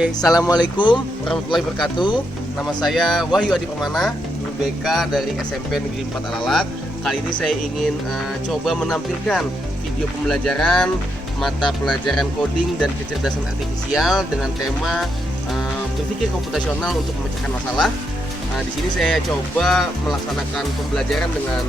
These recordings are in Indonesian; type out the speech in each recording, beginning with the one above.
Oke, assalamualaikum warahmatullahi wabarakatuh. Nama saya Wahyu Adi Permana, guru BK dari SMP Negeri 4 Alalak. Kali ini saya ingin coba menampilkan video pembelajaran mata pelajaran coding dan kecerdasan artifisial dengan tema berpikir komputasional untuk memecahkan masalah. Di sini saya coba melaksanakan pembelajaran dengan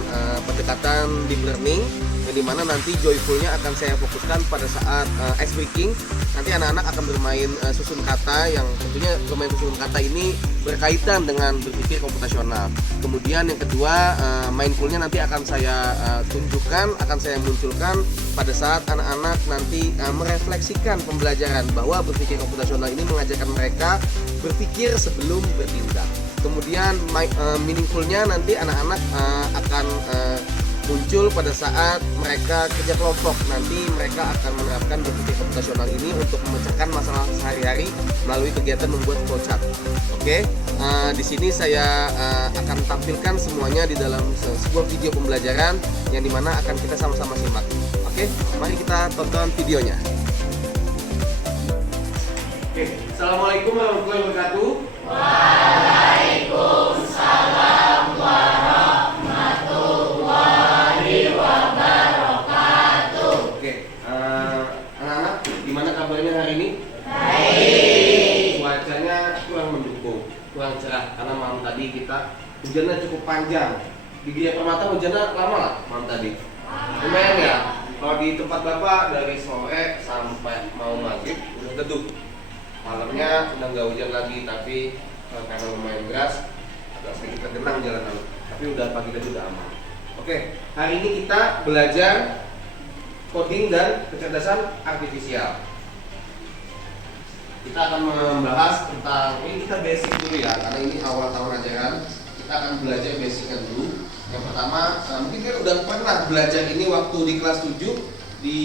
pendekatan deep learning, yang dimana nanti joyfulnya akan saya fokuskan pada saat ice breaking. Nanti anak-anak akan bermain susun kata, yang tentunya bermain susun kata ini berkaitan dengan berpikir komputasional. Kemudian yang kedua, mindfulnya nanti akan saya tunjukkan, akan saya munculkan pada saat anak-anak nanti merefleksikan pembelajaran, bahwa berpikir komputasional ini mengajarkan mereka berpikir sebelum bertindak. Kemudian meaningfulnya nanti anak-anak akan muncul pada saat mereka kerja kelompok. Nanti mereka akan menerapkan berpikir komputasional ini untuk memecahkan masalah sehari-hari melalui kegiatan membuat flowchart. Oke, di sini saya akan tampilkan semuanya di dalam sebuah video pembelajaran yang dimana akan kita sama-sama simak. Oke, mari kita tonton videonya. Oke, assalamualaikum warahmatullahi wabarakatuh. Waalaikumsalam warahmatullahi wabarakatuh. Oke, anak-anak, gimana kabarnya hari ini? Baik. Cuacanya kurang mendukung, kurang cerah karena malam tadi kita hujannya cukup panjang. Di Gria Permata hujannya lama lah malam tadi. Lumayan ya. Kalau di tempat Bapak dari sore sampai mau maghrib udah teduh. Malamnya udah nggak hujan lagi, tapi karena lumayan deras agak sedikit tergenang jalanan. Tapi udah pagi tadi udah aman. Oke, hari ini kita belajar coding dan kecerdasan artifisial. Kita akan membahas tentang, ini kita basic dulu ya, karena ini awal tahun ajaran. Kita akan belajar basicnya dulu. Yang pertama, mungkin kan udah pernah belajar ini waktu di kelas 7 di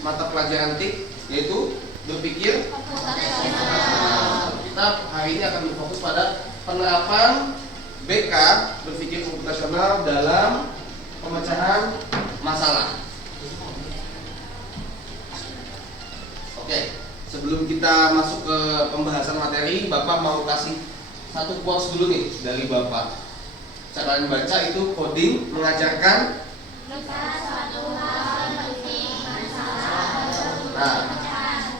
mata pelajaran TIK, yaitu berpikir komputasional. Kita hari ini akan berfokus pada penerapan BK, berpikir komputasional, dalam pemecahan masalah. Oke, sebelum kita masuk ke pembahasan materi, Bapak mau kasih satu quotes dulu nih dari Bapak. Cara baca itu coding mengajarkan Suatu hal penting masalah Nah,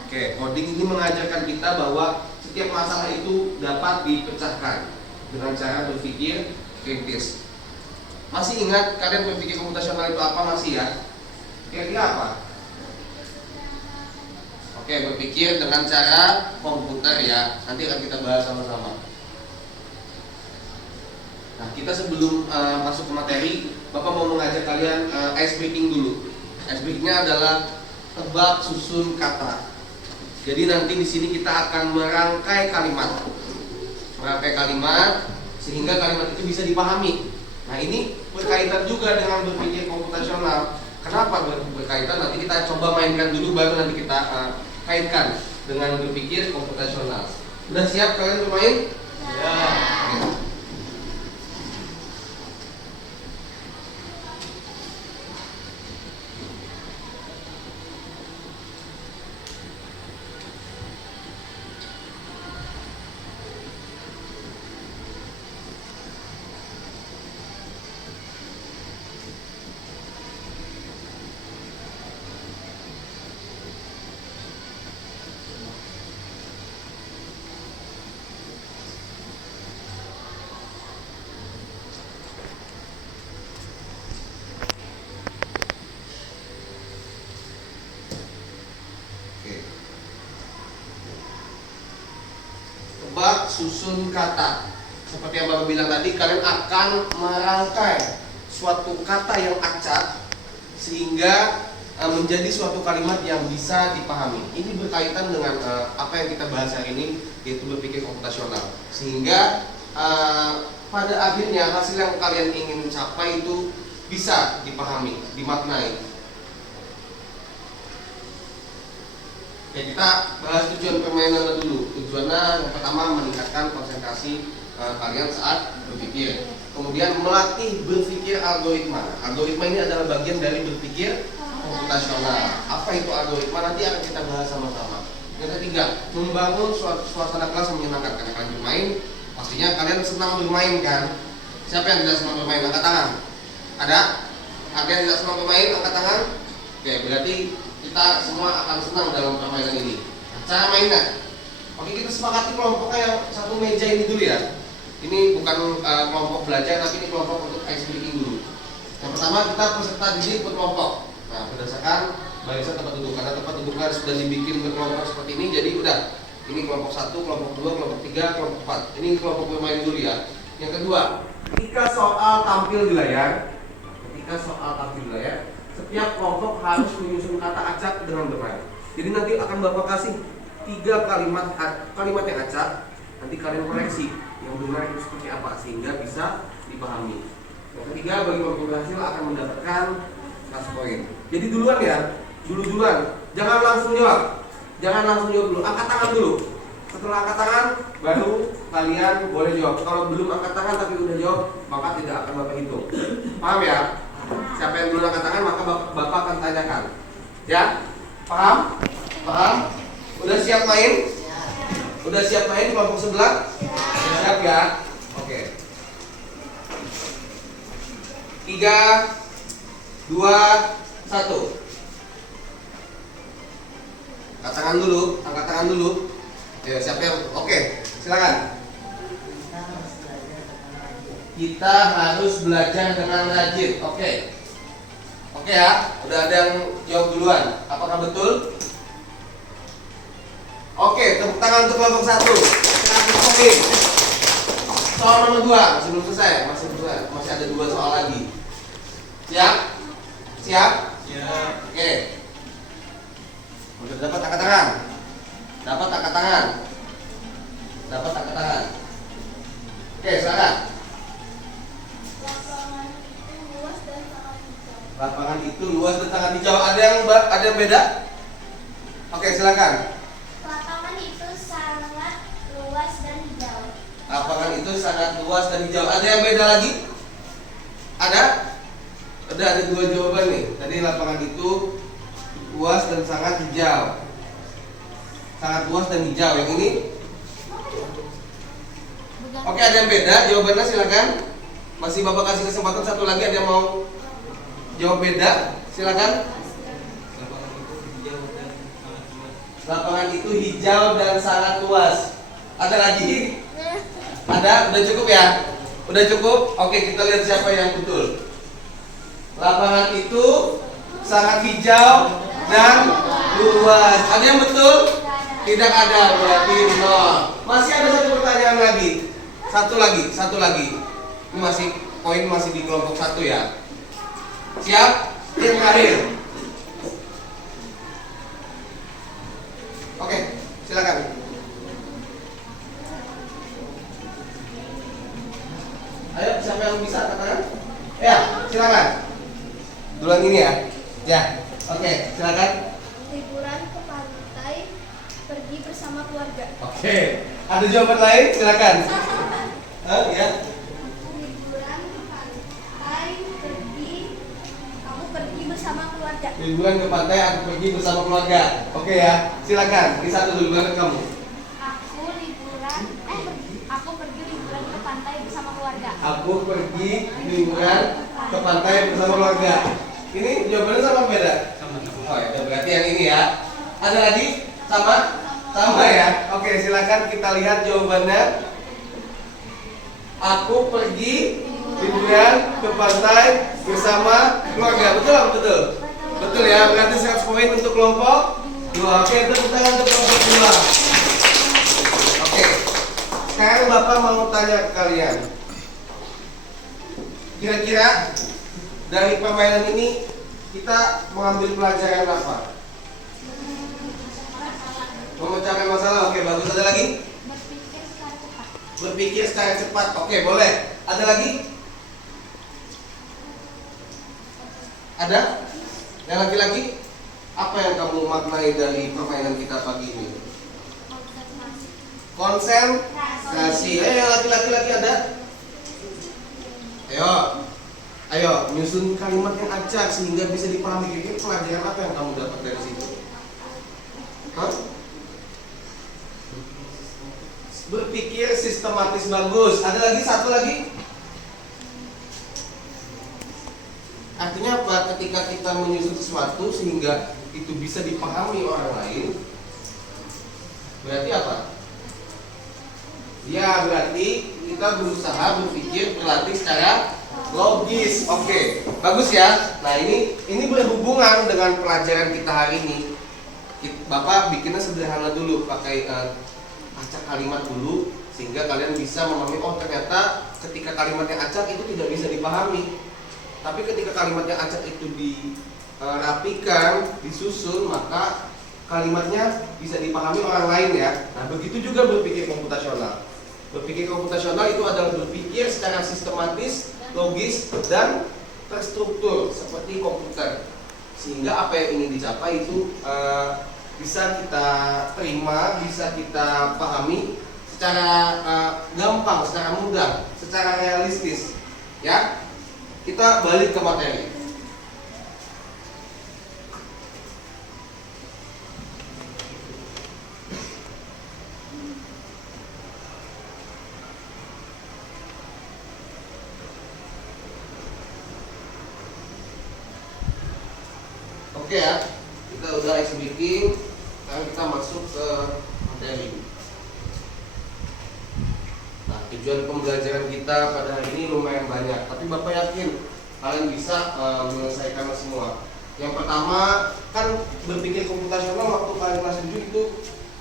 oke, coding ini mengajarkan kita bahwa setiap masalah itu dapat dipecahkan dengan cara berpikir kritis. Masih ingat kalian berpikir komputasional itu apa masih ya? Kira-kira apa? Oke, berpikir dengan cara komputer ya. Nanti akan kita bahas sama-sama. Nah, kita sebelum masuk ke materi, Bapak mau mengajak kalian ice breaking dulu. Ice breakingnya adalah tebak susun kata. Jadi nanti di sini kita akan merangkai kalimat, sehingga kalimat itu bisa dipahami. Nah, ini berkaitan juga dengan berpikir komputasional. Kenapa berkaitan? Nanti kita coba mainkan dulu, baru nanti kita kaitkan dengan berpikir komputasional. Udah siap kalian bermain? Ya. Oke. Tebak susun kata. Seperti yang Bapak bilang tadi, kalian akan merangkai suatu kata yang acak sehingga menjadi suatu kalimat yang bisa dipahami. Ini berkaitan dengan apa yang kita bahas hari ini, yaitu berpikir komputasional. Sehingga pada akhirnya hasil yang kalian ingin capai itu bisa dipahami, dimaknai. Ya, kita bahas tujuan permainan dulu. Tujuannya yang pertama meningkatkan konsentrasi kalian saat berpikir. Kemudian melatih berpikir algoritma. Algoritma ini adalah bagian dari berpikir komputasional. Apa itu algoritma? Nanti akan kita bahas sama-sama. Yang ketiga, membangun suasana kelas yang menyenangkan. Karena kalian bermain, pastinya kalian senang bermain kan? Siapa yang tidak senang bermain? Angkat tangan. Ada? Ada yang tidak senang bermain? Angkat tangan. Oke, berarti kita semua akan senang dalam permainan ini. Nah, cara mainnya, oke, kita sepakati kelompoknya yang satu meja ini dulu ya. Ini bukan kelompok belajar, tapi ini kelompok untuk ice breaking dulu. Yang pertama, kita peserta didik berkelompok. Nah, berdasarkan barisan tempat duduk, karena tempat duduknya sudah dibikin berkelompok seperti ini, jadi udah. Ini kelompok 1, kelompok 2, kelompok 3, kelompok 4. Ini kelompok bermain dulu ya. Yang kedua, ketika soal tampil di layar, setiap kelompok harus menyusun kata acak dengan bermain. Jadi nanti akan Bapak kasih 3 kalimat yang acak, nanti kalian koreksi yang benar itu seperti apa sehingga bisa dipahami. Yang ketiga, bagi kelompok berhasil akan mendapatkan plus poin. Jadi duluan ya, duluan. Jangan langsung jawab dulu, angkat tangan dulu. Setelah angkat tangan, baru kalian boleh jawab. Kalau belum angkat tangan tapi udah jawab, maka tidak akan Bapak hitung. Paham ya? Siapa yang belum angkat tangan, maka Bapak akan tanyakan. Ya? Paham? Udah siap main? Udah siap main kelompok sebelah? Siap ya? Oke. 3, 2, 1. Angkat tangan dulu. Ya, siapa yang oke, silakan. Kita harus belajar dengan rajin. Oke ya, udah ada yang jawab duluan. Apakah betul? Oke, tepuk tangan untuk kelompok 1. Oke. Soal nomor 2 masih belum selesai, masih ada 2 soal lagi. Siap? Oke. Udah dapat angkat tangan. Oke, silakan. Lapangan itu luas dan sangat hijau. Ada yang beda? Oke, silakan. Lapangan itu sangat luas dan hijau. Lapangan itu sangat luas dan hijau. Ada yang beda lagi? Ada 2 jawaban nih. Tadi lapangan itu luas dan sangat hijau. Sangat luas dan hijau. Yang ini? Oke, ada yang beda? Jawabannya silakan. Masih Bapak kasih kesempatan satu lagi. Ada yang mau jawab beda? Silakan. Lapangan itu hijau dan sangat luas. Ada lagi? Ada? Udah cukup ya? Udah cukup? Oke, kita lihat siapa yang betul. Lapangan itu sangat hijau dan luas. Ada yang betul? Tidak ada, berarti 0. Masih ada satu pertanyaan lagi. Satu lagi. Ini poin masih di kelompok 1 ya. Siap? Yang terakhir. Oke, silakan. Ayo, siapa yang bisa katakan? Ya, silakan. Duluan ini ya. Ya, oke, silakan. Liburan ke pantai, pergi bersama keluarga. Oke, ada jawaban lain? Silakan. Ya. Liburan ke pantai, aku pergi bersama keluarga. Liburan ke pantai, aku pergi bersama keluarga. Oke ya, silakan. Ini satu dulu banget kamu. Aku pergi liburan ke pantai bersama keluarga. Aku pergi liburan ke pantai bersama keluarga. Ini jawabannya sama beda? Oh ya, berarti yang ini ya. Ada lagi? Sama ya. Oke, silakan kita lihat jawabannya. Aku pergi liburan ke pantai bersama keluarga. Betul apa betul? Betul ya. Berarti 100 poin untuk kelompok 2. Oke, tepuk tangan untuk kelompok 2. Oke. Sekarang Bapak mau tanya ke kalian. Kira-kira dari permainan ini kita mengambil pelajaran apa? Memecahkan masalah. Oke, bagus. Ada lagi? Berpikir secara cepat. Oke, boleh. Ada lagi? Ada? Yang laki-laki? Apa yang kamu maknai dari permainan kita pagi ini? Konsentrasi. Yang laki-laki lagi ada? Ayo, nyusun kalimat yang acak sehingga bisa dipahami. Kira-kira pelajaran apa yang kamu dapat dari situ? Hah? berpikir sistematis bagus. Ada lagi satu lagi. Artinya apa? Ketika kita menyusun sesuatu sehingga itu bisa dipahami orang lain, berarti apa? Ya, berarti kita berusaha berpikir berlatih secara logis. Oke, bagus ya. Nah, ini berhubungan dengan pelajaran kita hari ini. Bapak bikinnya sederhana dulu, pakai acak kalimat dulu sehingga kalian bisa memahami, oh ternyata ketika kalimatnya acak itu tidak bisa dipahami. Tapi ketika kalimatnya acak itu dirapikan, disusun, maka kalimatnya bisa dipahami orang lain ya. Nah, begitu juga berpikir komputasional. Berpikir komputasional itu adalah berpikir secara sistematis, logis, dan terstruktur seperti komputer. Sehingga apa yang ingin dicapai itu bisa kita terima, bisa kita pahami secara gampang, secara mudah, secara realistis. Ya, kita balik ke materi. Oke ya, kita udah exhibiting. Sekarang kita masuk ke materi. Nah, tujuan pembelajaran kita pada hari ini lumayan banyak, tapi Bapak yakin kalian bisa menyelesaikan semua. Yang pertama, kan berpikir komputasional waktu kalian kelas 7 itu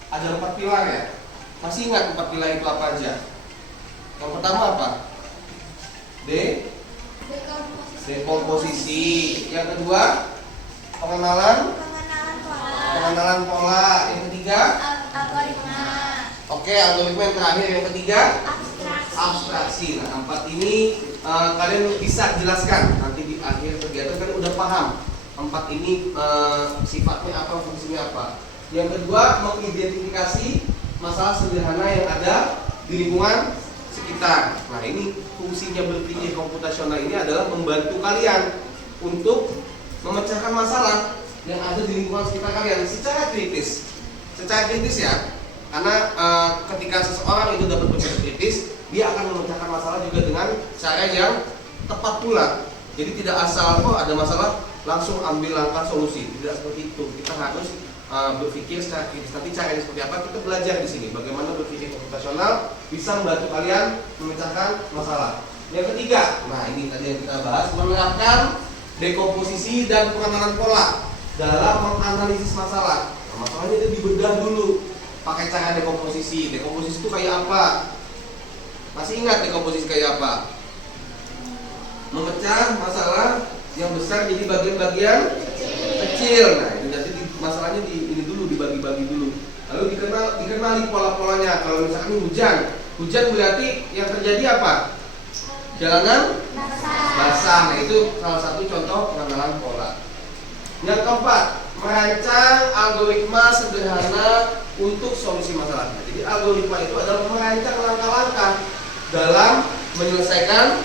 ada 4 pilar ya. Masih ingat 4 pilar itu apa aja? Yang pertama apa? Dekomposisi. Yang kedua, pengenalan pola. Yang ketiga, Algoritma. oke, algoritma. Yang terakhir, yang ketiga, abstraksi. Nah, 4 ini kalian bisa jelaskan nanti di akhir kegiatan kan udah paham 4 ini sifatnya apa, fungsinya apa. Yang kedua, mengidentifikasi masalah sederhana yang ada di lingkungan sekitar. Nah, ini fungsinya berpikir komputasional ini adalah membantu kalian untuk memecahkan masalah yang ada di lingkungan sekitar kalian secara kritis ya, karena ketika seseorang itu dapat berpikir kritis, dia akan memecahkan masalah juga dengan cara yang tepat pula. Jadi tidak asal ada masalah langsung ambil langkah solusi, tidak seperti itu. Kita harus berpikir secara kritis. Nanti caranya seperti apa kita belajar di sini. Bagaimana berpikir komputasional bisa membantu kalian memecahkan masalah. Yang ketiga, nah ini tadi yang kita bahas, menerapkan dekomposisi dan pengenalan pola dalam menganalisis masalah. Nah, masalahnya itu dibedah dulu pakai cara dekomposisi. Dekomposisi itu kayak apa? Masih ingat dekomposisi kayak apa? Memecah masalah yang besar jadi bagian-bagian kecil. Nah, ini nanti masalahnya ini dulu dibagi-bagi dulu. Lalu dikenali pola-polanya. Kalau misalkan hujan berarti yang terjadi apa? Jalanan basah. Nah, itu salah satu contoh pengenalan pola. Yang keempat, merancang algoritma sederhana untuk solusi masalahnya. Jadi algoritma itu adalah merancang langkah-langkah dalam menyelesaikan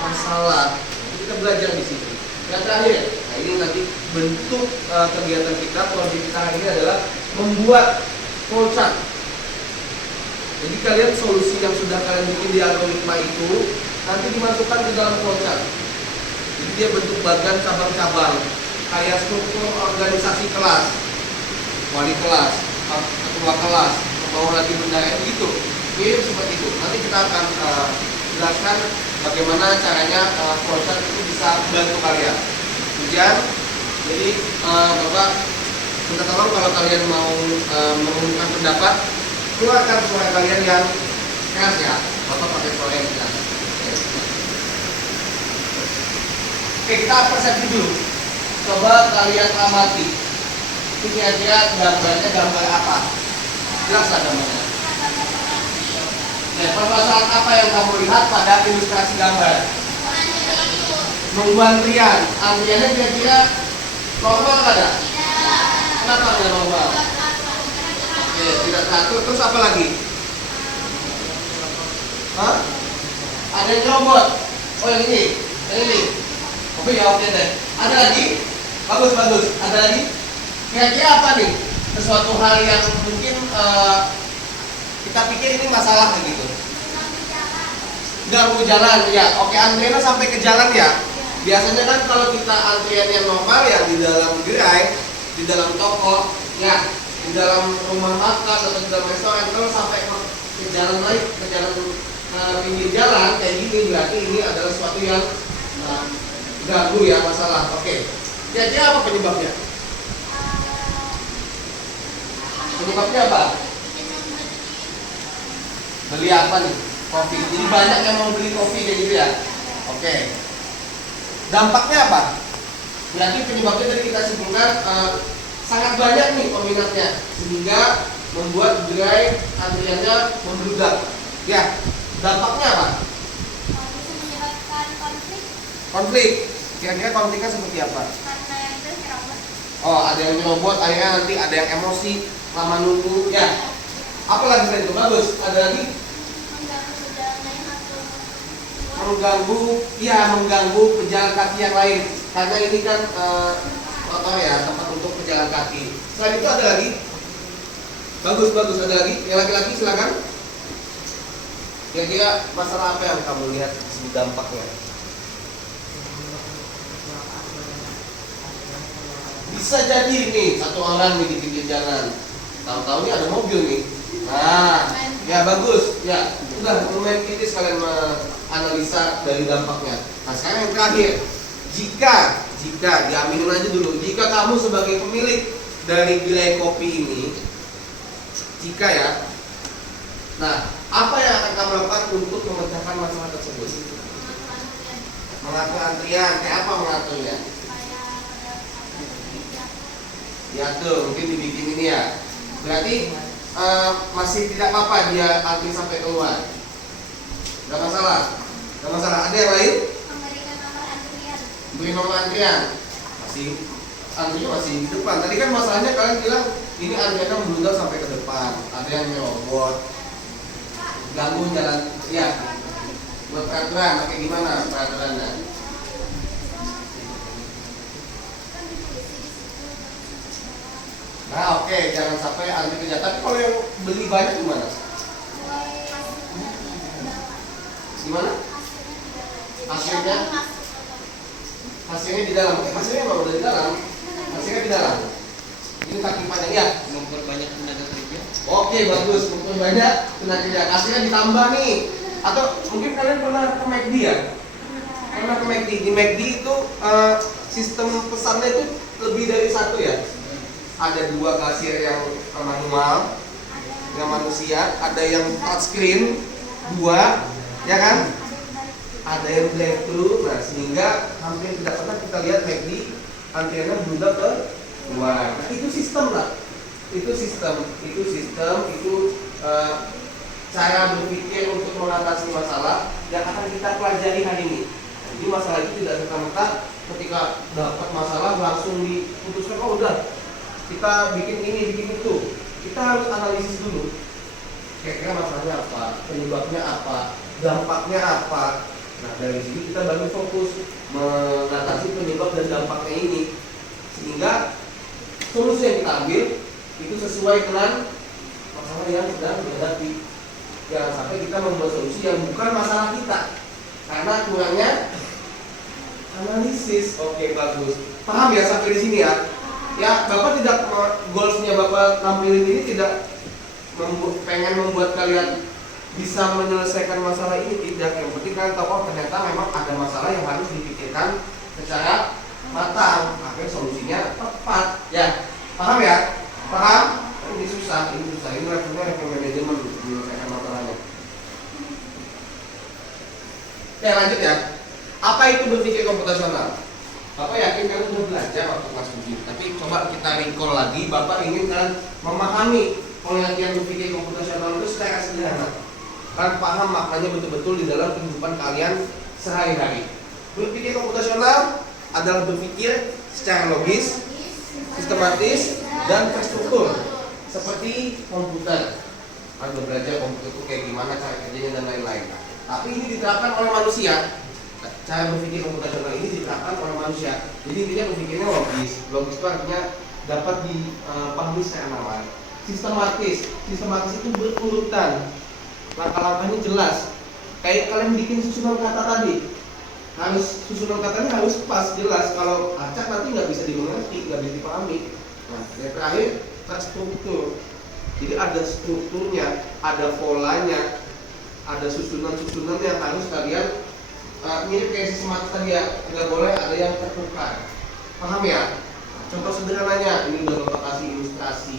masalah. Kita belajar di sini. Yang terakhir, nah ini nanti bentuk kegiatan kita, proyek kita hari ini adalah membuat flowchart. Jadi kalian solusi yang sudah kalian bikin di algoritma itu nanti dimasukkan ke dalam flowchart. Jadi dia bentuk bagan cabang-cabang, kayak struktur organisasi kelas, wali kelas, ketua kelas, bawah lagi bendahara gitu. Mirip seperti itu. Nanti kita akan jelaskan bagaimana caranya flowchart itu bisa membantu kalian. Hujan, jadi Bapak minta tolong kalau kalian mau mengumumkan pendapat, keluarkan suara kalian yang keras ya. Bapak pakai suara yang keras. Oke, kita persepsi dulu. Coba kalian amati. Ini kira-kira gambarnya gambar apa? Jelaslah gambarnya. Permasalahan apa yang kamu lihat pada ilustrasi gambar? Nunggu antrian. Antriannya kira-kira normal nggak ada? Kenapa nggak normal? Oke, tidak teratur. Terus apa lagi? Hah? Ada yang robot. Oh yang ini. Oh ya oke deh. Ada lagi? Bagus. Ada lagi? Kira-kira apa nih? Sesuatu hal yang mungkin Kita pikir ini masalah kayak gitu. Ganggu jalan, ya. Oke, antriannya sampai ke jalan ya. Biasanya kan kalau kita antriannya normal ya di dalam gerai, di dalam toko, ya, di dalam rumah makan atau di dalam restoran, kalau sampai ke jalan lain, ke jalan pinggir jalan kayak gini, berarti ini adalah sesuatu yang ganggu ya, masalah. Oke. Kira-kira apa penyebabnya? Penyebabnya apa? Beli apa nih? Kopi. Jadi banyak yang mau beli kopi kayak gitu ya. Oke. Dampaknya apa? Berarti penyebabnya tadi kita simpulkan sangat banyak nih peminatnya sehingga membuat gerai antriannya membludak. Ya. Dampaknya apa? Bisa menyebabkan konflik Konflik. Kira-kira konfliknya seperti apa? karena yang itu nyerobot. Oh, ada yang nyerobot, akhirnya nanti ada yang emosi, lama nunggu. Ya. Apa lagi selain itu? Bagus. Ada lagi? Mengganggu jalan lain atau mengganggu pejalan kaki yang lain karena ini kan motor ya, tempat untuk pejalan kaki. Selain itu ada lagi? Bagus, ada lagi. Yang laki-laki silakan. Kira-kira masalah apa yang kamu lihat dampaknya? Bisa jadi nih satu orang nih di pinggir jalan, tahu-tahu nih ada mobil nih. Nah, ya bagus, ya udah lumayan kritis kalian menganalisa dari dampaknya. Nah sekarang yang terakhir, jika diaminin aja dulu, jika kamu sebagai pemilik dari gerai kopi ini, jika ya, nah apa yang akan kamu lakukan untuk memecahkan masalah tersebut? Mengatur antrian, kayak apa mengaturnya? Ya tuh, mungkin dibikin ini ya. Berarti masih tidak apa-apa dia antri sampai keluar. Gak masalah. Ada yang lain? memberikan nomor antrian. Beri nomor antrian. Antrinya masih di depan. Tadi kan masalahnya kalian bilang ini antriannya membludak sampai ke depan. Ada yang nyerobot, ganggu jalan. Ya. Buat peraturan, kayak gimana peraturannya? Nah oke, jangan sampai antri kerja. Tapi kalau yang beli banyak gimana? Gimana? Hasilnya di dalam. Hasilnya emang udah di dalam. Hasilnya di dalam. Ini kaki panjang ya. Memperbanyak tenaga kerja. Oke bagus, memperbanyak tenaga kerja. Hasilnya ditambah nih. Atau mungkin kalian pernah ke McD ya? Pernah ke McD. Di McD itu sistem pesannya itu lebih dari satu ya. Ada 2 kasir yang manual, yang manusia, ada yang touchscreen 2, ya kan? Ada yang drive-thru, nah sehingga hampir tidak pernah kita lihat McD antriannya bludak ke luar. Nah, itu sistem lah, itu cara berpikir untuk mengatasi masalah yang akan kita pelajari hari ini. Jadi masalah itu tidak serta-merta ketika dapat masalah langsung diputuskan, oh udah kita bikin ini, bikin itu. Kita harus analisis dulu. Kira-kira masalahnya apa, penyebabnya apa, dampaknya apa. Nah dari sini kita baru fokus mengatasi penyebab dan dampaknya ini, sehingga solusi yang kita ambil itu sesuai dengan masalah yang sedang dihadapi. Jangan sampai kita membuat solusi yang bukan masalah kita karena kurangnya analisis. Oke bagus, paham ya sampai di sini ya. Ya, Bapak tidak, goalsnya Bapak tampilin ini tidak pengen membuat kalian bisa menyelesaikan masalah ini, tidak. Yang penting kalian tahu, oh ternyata memang ada masalah yang harus dipikirkan secara matang agar solusinya tepat. Ya, paham ya? Paham? Ini susah. Ini levelnya level manajemen menyelesaikan masalahnya. Ya lanjut ya. Apa itu berpikir komputasional? Bapak yakin kalian sudah belajar waktu kelas 7, tapi coba kita recall lagi. Bapak ingin kan memahami pengertian berpikir komputasional itu secara sederhana. Kalian paham maknanya betul-betul di dalam kehidupan kalian sehari-hari. Berpikir komputasional adalah berpikir secara logis, sistematis, dan terstruktur, seperti komputer. Kalian belajar komputer itu kayak gimana cara kerjanya dan lain-lain. Tapi ini diterapkan oleh manusia. Cara berpikir komputasional ini diterapkan oleh manusia. Jadi intinya berpikirnya logis. Logis itu artinya dapat dipahami secara nalar. sistematis. Sistematis itu berurutan, langkah-langkahnya jelas. Kayak kalian bikin susunan kata tadi, harus susunan katanya harus pas, jelas. Kalau acak nanti nggak bisa dimengerti, nggak bisa dipahami. Nah, yang terakhir terstruktur. Jadi ada strukturnya, ada polanya, ada susunan-susunan yang harus kalian mirip kayak sistematis tadi ya. Nggak boleh ada yang tertukar. Paham ya? Contoh sederhananya, ini udah bapak kasih ilustrasi.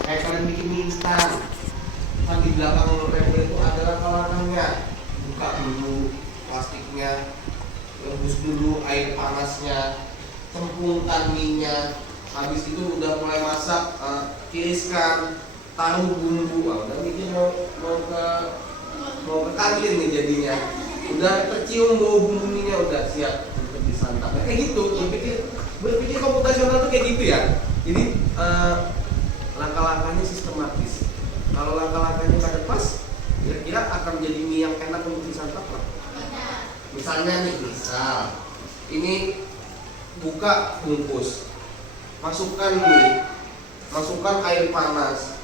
Kayak kalian bikin mie instan, kan di belakang rebel itu ada langkah-langkahnya. Buka dulu plastiknya, rebus dulu air panasnya, cemplungkan minyak. Habis itu udah mulai masak, tiriskan, taruh bumbu. Udah mikir mau ke kantin nih jadinya. Udah tercium bau bumbunya, udah siap untuk disantap. Kayak gitu, berpikir komputasional tuh kayak gitu ya. Jadi langkah-langkahnya sistematis. Kalau langkah-langkahnya pada pas, kira-kira akan jadi mie yang enak untuk disantap lah. Misalnya nih, ini buka bungkus, masukkan mie, masukkan air panas,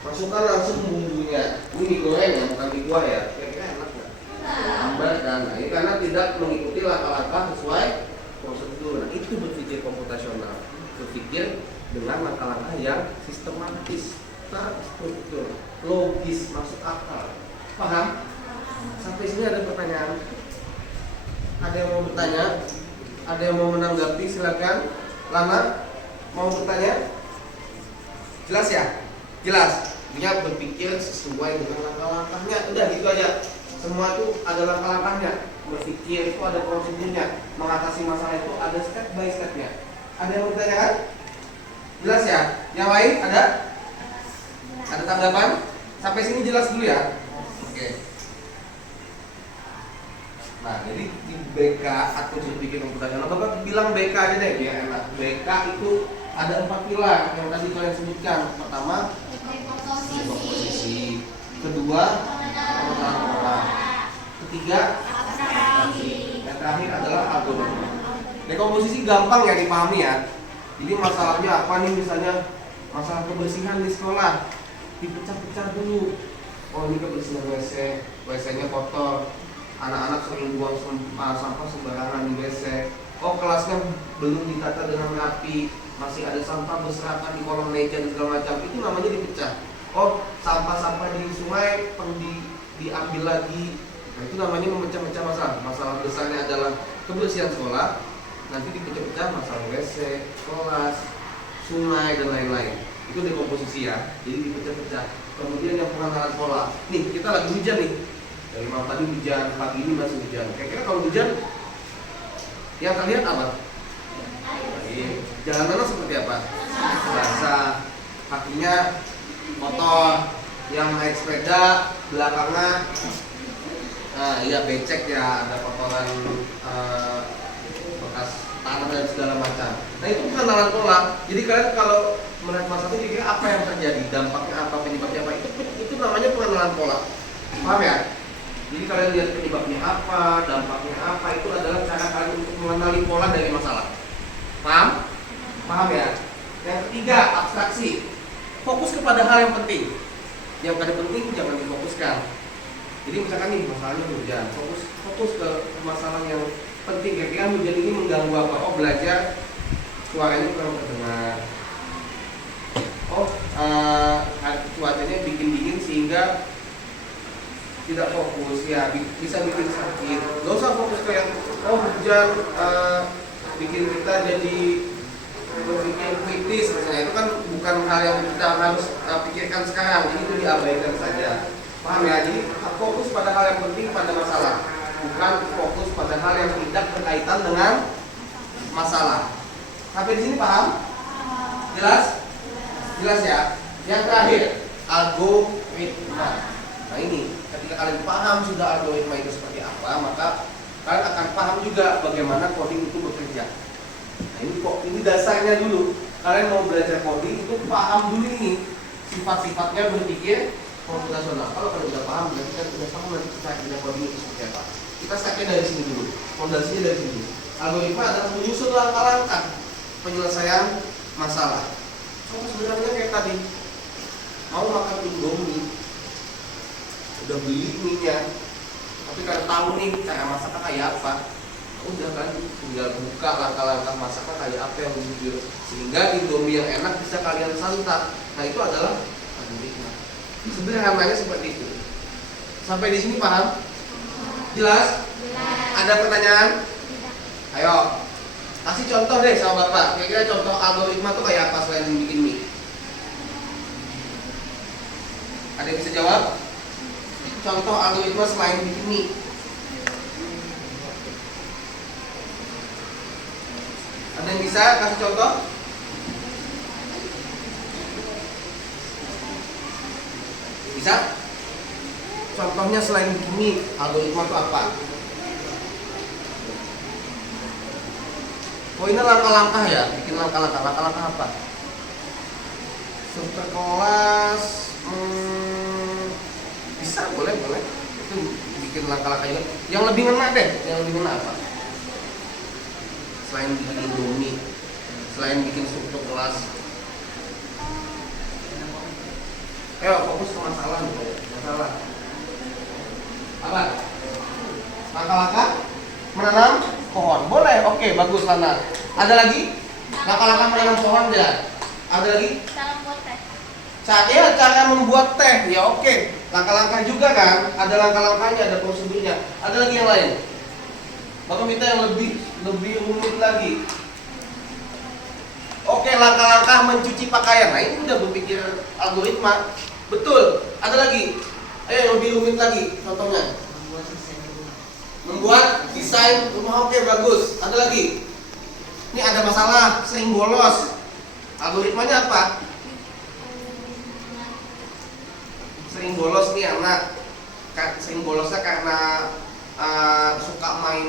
masukkan langsung bumbunya. Ini mie goreng ya, bukan mie kuah ya. Kira-kira enak nggak? Lambat kan? Nah, ini karena tidak mengikuti langkah-langkah sesuai prosedur. Nah, itu berpikir komputasional, berpikir dengan langkah-langkah yang sistematis, terstruktur, logis, masuk akal. Paham? Sampai sini ada pertanyaan? Ada yang mau bertanya? Ada yang mau menanggapi? Silakan. Lana, mau bertanya? Jelas ya? Jelas. Dia berpikir sesuai dengan langkah-langkahnya. Udah gitu aja. Semua itu ada langkah-langkahnya. Berpikir itu ada prosedurnya. Mengatasi masalah itu ada step by stepnya. Ada yang mau bertanyakan? Jelas ya? Yang lain ada? Ada tanggapan? Sampai sini jelas dulu ya? Oke. Nah, jadi di BK atau berpikir komputasional, Bapak bilang BK aja deh biar enak. BK itu ada 4 pilar yang tadi kalian sebutkan. Pertama, komposisi. Kedua, pengenalan pola. Ketiga, yang terakhir adalah algoritma. Dekomposisi gampang ya dipahami ya. Jadi masalahnya apa nih, misalnya masalah kebersihan di sekolah, dipecah-pecah dulu. Oh, ini kebersihan WC, WC-nya kotor, anak-anak sering buang sampah sembarangan di WC. Oh, kelasnya belum ditata dengan rapi, masih ada sampah berserakan di kolong meja dan segala macam. Itu namanya dipecah. Oh, sampah-sampah di sungai perlu diambil lagi. Nah, itu namanya memecah-pecah masalah. Masalah besarnya adalah kebersihan sekolah. Nanti dipecah-pecah masalah WC, kelas, sungai dan lain-lain. Itu dekomposisi ya. Jadi dipecah-pecah. Kemudian yang pengenalan pola. Nih, kita lagi hujan nih. Dari malam tadi hujan, pagi ini masih hujan. Kira-kira kalau hujan yang kalian apa? Jalanannya seperti apa? Basah, kakinya kotor. Yang naik sepeda belakangnya iya becek ya, ada kotoran bekas tanah dan segala macam. Nah, itu pengenalan pola. Jadi kalian kalau melihat masalah itu kira apa yang terjadi, dampaknya apa, penyebabnya apa, itu namanya pengenalan pola. Paham ya? Jadi kalian lihat penyebabnya apa, dampaknya apa, itu adalah cara kalian untuk mengenali pola dari masalah. Paham? Paham ya? Yang ketiga, abstraksi. Fokus kepada hal yang penting. Yang kada penting jangan difokuskan. Jadi misalkan nih masalahnya hujan, fokus ke masalah yang penting. Kira-kira hujan ini mengganggu apa? Oh, belajar suaranya kurang terdengar. Oh, cuacanya bikin dingin sehingga tidak fokus ya, bisa bikin sakit. Gak usah fokus ke yang hujan bikin kita jadi berpikir kritis misalnya. Itu kan bukan hal yang kita harus pikirkan sekarang. Jadi itu diabaikan saja. Paham ya? Jadi fokus pada hal yang penting pada masalah, bukan fokus pada hal yang tidak berkaitan dengan masalah. Sampai di sini paham? Jelas? Jelas ya? Yang terakhir, algoritma. Nah, ini ketika kalian paham sudah algoritma itu seperti apa, maka kalian akan paham juga bagaimana coding itu bekerja. Nah, ini dasarnya dulu. Kalian mau belajar coding itu paham dulu ini sifat-sifatnya berpikir komputasional. Kalau kalian udah paham, berarti kan udah paham nanti kita belajar coding itu seperti apa. Kita startnya dari sini dulu, fondasinya dari sini. Algoritma adalah menyusun langkah-langkah penyelesaian masalah. Sebenarnya kayak tadi, mau makan Indomie, udah beli mie-nya, tapi karena tahu nih cara masaknya kayak apa, udah kan tinggal buka langkah-langkah masaknya kayak apa yang jujur, sehingga Indomie yang enak bisa kalian santap. Nah itu adalah algoritma. Sederhananya seperti itu. Sampai di sini paham? Jelas? Ada pertanyaan? Ayo, kasih contoh deh sama bapak. Kira-kira contoh algoritma tuh kayak apa selain bikin mie? Ada yang bisa jawab? Contoh algoritma selain bikin mie. Ada yang bisa kasih contoh? Bisa? Contohnya selain bikin mie, algoritma itu apa? Oh ini langkah-langkah ya? Bikin langkah-langkah. Langkah-langkah apa? Seperkelas bisa, boleh. Itu bikin langkah-langkah juga. Yang lebih ngena deh. Yang lebih ngena apa? Selain bikin Indomie, selain bikin struktur kelas. Ayo fokus ke masalah nih. Masalah apa? Langkah-langkah menanam pohon. Boleh, oke, bagus Lana. Ada lagi? Langkah-langkah menanam pohon ya. Ada lagi? Cara membuat teh. Ya oke. Langkah-langkah juga kan? Ada langkah-langkahnya, ada prosedurnya. Ada lagi yang lain? Bapak minta yang lebih rumit lagi. Oke, langkah-langkah mencuci pakaian. Nah, ini udah berpikir algoritma. Betul. Ada lagi? Ayo yang lebih rumit lagi. Contohnya. Membuat desain rumah. Oke, bagus. Ada lagi? Ini ada masalah, sering bolos. Algoritmanya apa? Sering bolos nih anak. Sering bolosnya karena suka main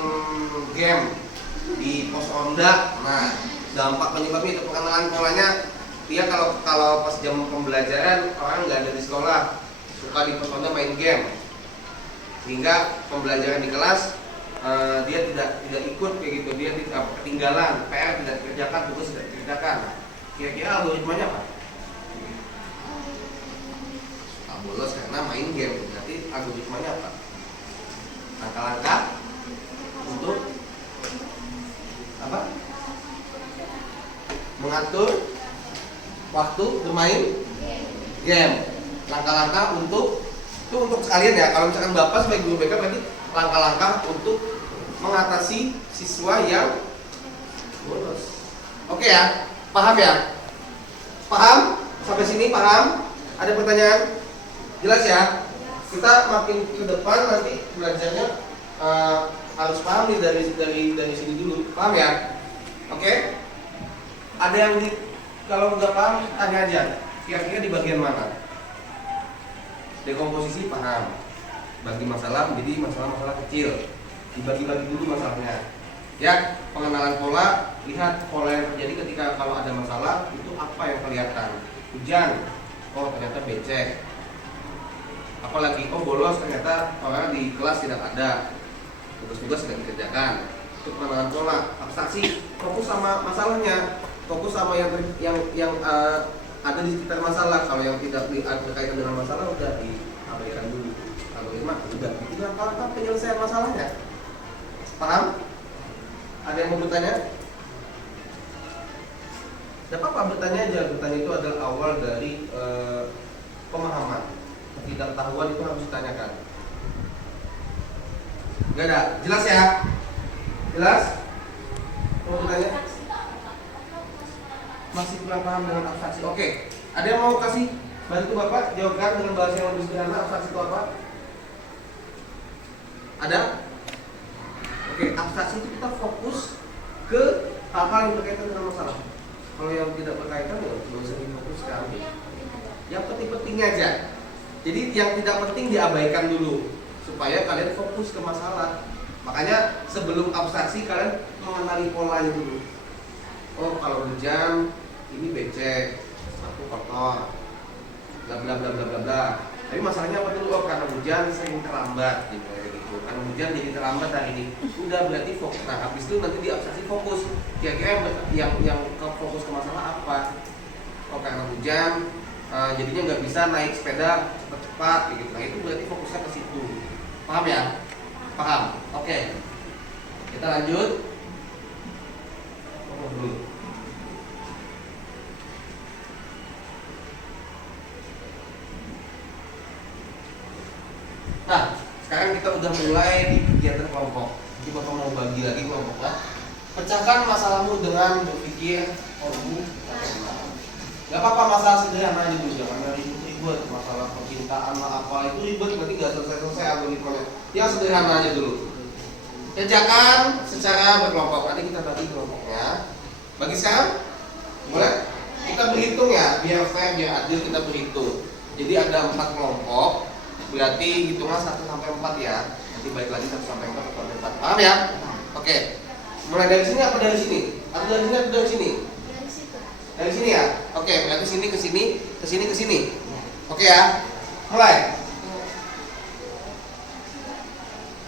game di pos ronda. Nah, dampak penyebabnya itu pengenalan polanya. Dia kalau pas jam pembelajaran orang nggak ada di sekolah, suka di pos ronda main game, sehingga pembelajaran di kelas dia tidak ikut kayak gitu, dia tidak ketinggalan, PR tidak dikerjakan, tugas tidak dikerjakan. Kira-kira algoritmanya apa? Suka bolos karena main game, berarti algoritmanya apa? Langkah-langkah untuk apa? Mengatur waktu bermain game. Langkah-langkah untuk itu untuk sekalian ya. Kalau misalkan Bapak sebagai guru BK berarti langkah-langkah untuk mengatasi siswa yang bolos. Oke ya? Paham ya? Paham? Sampai sini paham? Ada pertanyaan? Jelas ya? Kita makin ke depan nanti belajarnya harus paham nih dari sini dulu. Paham ya? Oke? Ada yang kalau nggak paham tanya aja. Kira-kira di bagian mana? Dekomposisi paham. Bagi masalah menjadi masalah-masalah kecil. Dibagi-bagi dulu masalahnya. Ya, pengenalan pola, lihat pola yang terjadi ketika kalau ada masalah itu apa yang kelihatan. Hujan, oh ternyata becek. Apalagi, oh bolos ternyata orang di kelas tidak ada, tugas-tugas tidak dikerjakan. Itu pengenalan pola, abstraksi, fokus sama masalahnya, fokus sama yang ada di sekitar masalah. Kalau yang tidak berkaitan dengan masalah udah diabaikan dulu. Algoritma udah itu langkah-langkah penyelesaian masalahnya. Paham? Ada yang mau bertanya? Tidak apa-apa, bertanya aja. Bertanya itu adalah awal dari pemahaman. Ketidaktahuan itu harus ditanyakan. Enggak ada? Jelas ya? Jelas? Mau bertanya? Masih kurang paham dengan abstraksi. Oke. Ada yang mau kasih bantu Bapak jawabkan dengan bahasa yang lebih sederhana abstraksi itu apa? Ada? Oke, abstraksi itu kita fokus ke hal-hal yang berkaitan dengan masalah. Kalau yang tidak berkaitan ya nggak usah difokuskan. Yang penting-pentingnya aja. Jadi yang tidak penting diabaikan dulu supaya kalian fokus ke masalah. Makanya sebelum abstraksi kalian mengenali polanya dulu. Oh kalau hujan ini becek, aku kotor, bla bla bla bla bla bla. Tapi masalahnya apa dulu? Oh karena hujan sering terlambat gitu. Karena hujan jadi terlambat hari ini. Udah berarti fokus. Nah habis itu nanti di abstraksi fokus. Kira-kira yang fokus ke masalah apa? Oh karena hujan jadinya nggak bisa naik sepeda cepat gitu. Nah itu berarti fokusnya ke situ. Paham ya? Paham? Oke. Kita lanjut. Nah, sekarang kita udah mulai di kegiatan kelompok. Jadi Bapak mau bagi lagi kelompoknya. Pecahkan masalahmu dengan berpikir Gak apa-apa masalah sederhana aja dulu, jangan ribet-ribet. Masalah percintaan lah apa itu ribet, nanti gak selesai-selesai algoritmanya. Yang sederhana aja dulu. Kerjakan secara berkelompok. Nanti kita bagi kelompoknya. Bagi sekarang? Boleh? Kita berhitung ya, biar fair, biar adil kita berhitung. Jadi ada 4 kelompok. Berarti hitungan 1 sampai 4 ya. Nanti balik lagi 1 sampai 4 atau 4. Paham ya? Oke. Mulai dari sini apa dari sini? Atau dari sini atau dari sini? Dari sini ya? Oke, berarti sini ke sini, ke sini ke sini. Oke ya. Mulai.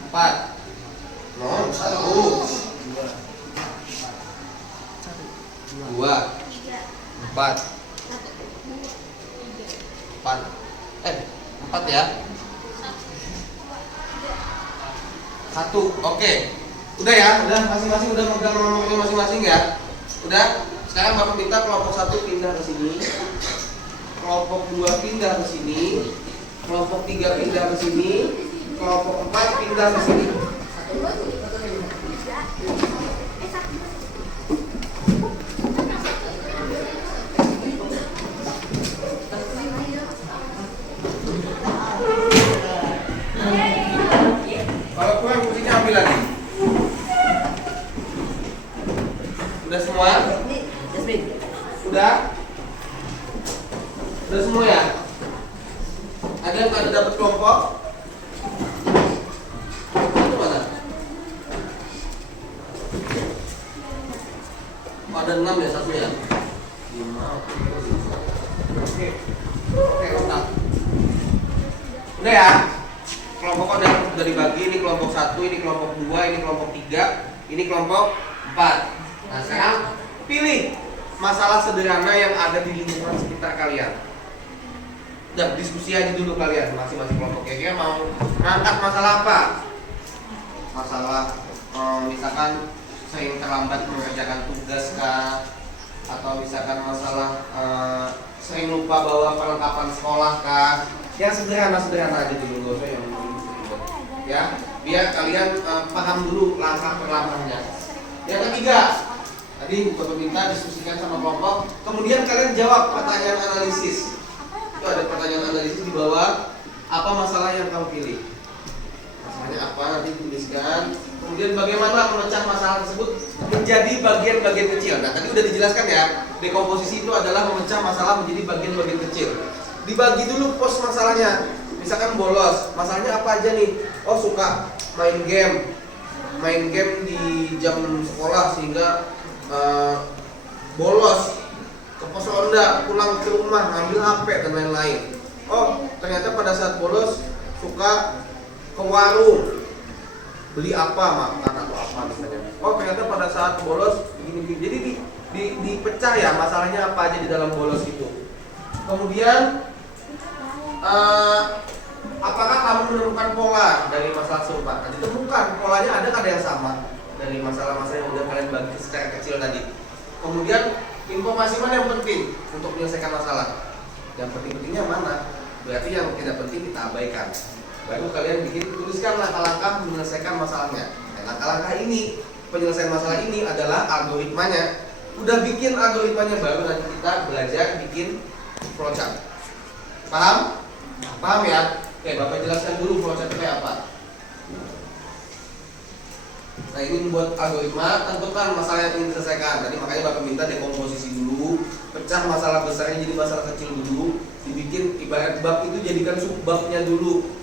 4 1 2 4 4 4 ya. 1. Oke. Udah ya? Udah masing-masing udah megang nomornya masing-masing ya? Udah? Sekarang Bapak minta kelompok 1 pindah ke sini. Kelompok 2 pindah ke sini. Kelompok 3 pindah ke sini. Kelompok 4 pindah ke sini. Kalau kurang kuncinya ambil lagi. Udah semua? Udah? Udah semua ya? Ada yang ada dapat kelompok? Itu mana? Oh, ada 6 ya, 1 ya? 5. Oke. Oke, mantap. Udah ya? Kelompok udah dibagi, ini kelompok 1, ini kelompok 2, ini kelompok 3, ini kelompok 4. Nah, sekarang pilih masalah sederhana yang ada di lingkungan sekitar kalian. Udah, diskusi aja dulu kalian masing-masing kelompok. Kira-kira mau ngangkat masalah apa? Masalah misalkan sering terlambat mengerjakan tugas kah? Atau misalkan masalah sering lupa bawa perlengkapan sekolah kah? Yang sederhana-sederhana aja dulu, gak usah yang ya, biar kalian paham dulu langkah per langkahnya. Yang ketiga, tadi Bapak minta diskusikan sama kelompok, kemudian kalian jawab pertanyaan analisis. Itu ada pertanyaan analisis di bawah. Apa masalah yang kamu pilih? Masalahnya apa? Nanti tuliskan. Kemudian bagaimana memecah masalah tersebut menjadi bagian-bagian kecil. Nah, tadi udah dijelaskan ya. Dekomposisi itu adalah memecah masalah menjadi bagian-bagian kecil. Dibagi dulu pos masalahnya. Misalkan bolos, masalahnya apa aja nih? Oh, suka main game di jam sekolah sehingga bolos ke pos ronda, pulang ke rumah ngambil HP dan lain-lain. Oh, ternyata pada saat bolos suka ke warung beli apa, makan atau apa misalnya. Oh, ternyata pada saat bolos begini-begini. Jadi dipecah ya masalahnya apa aja di dalam bolos itu. Kemudian apakah kamu menemukan pola dari masalah serupa? Nah, ditemukan polanya, ada yang sama dari masalah-masalah yang udah kalian bagi secara kecil tadi. Kemudian informasi mana yang penting untuk menyelesaikan masalah? Yang penting-pentingnya mana? Berarti yang tidak penting kita abaikan. Baru kalian tuliskan langkah-langkah menyelesaikan masalahnya. Nah, langkah-langkah ini, penyelesaian masalah ini adalah algoritmanya. Udah bikin algoritmanya, baru nanti kita belajar bikin flowchart. Paham? Paham ya? Oke, Bapak jelaskan dulu flowchart itu kayak apa. Nah, ini membuat algoritma, tentukan masalah yang ingin diselesaikan. Tadi makanya Bapak minta dekomposisi dulu, pecah masalah besarnya jadi masalah kecil dulu, dibikin ibarat bab itu jadikan subbabnya dulu.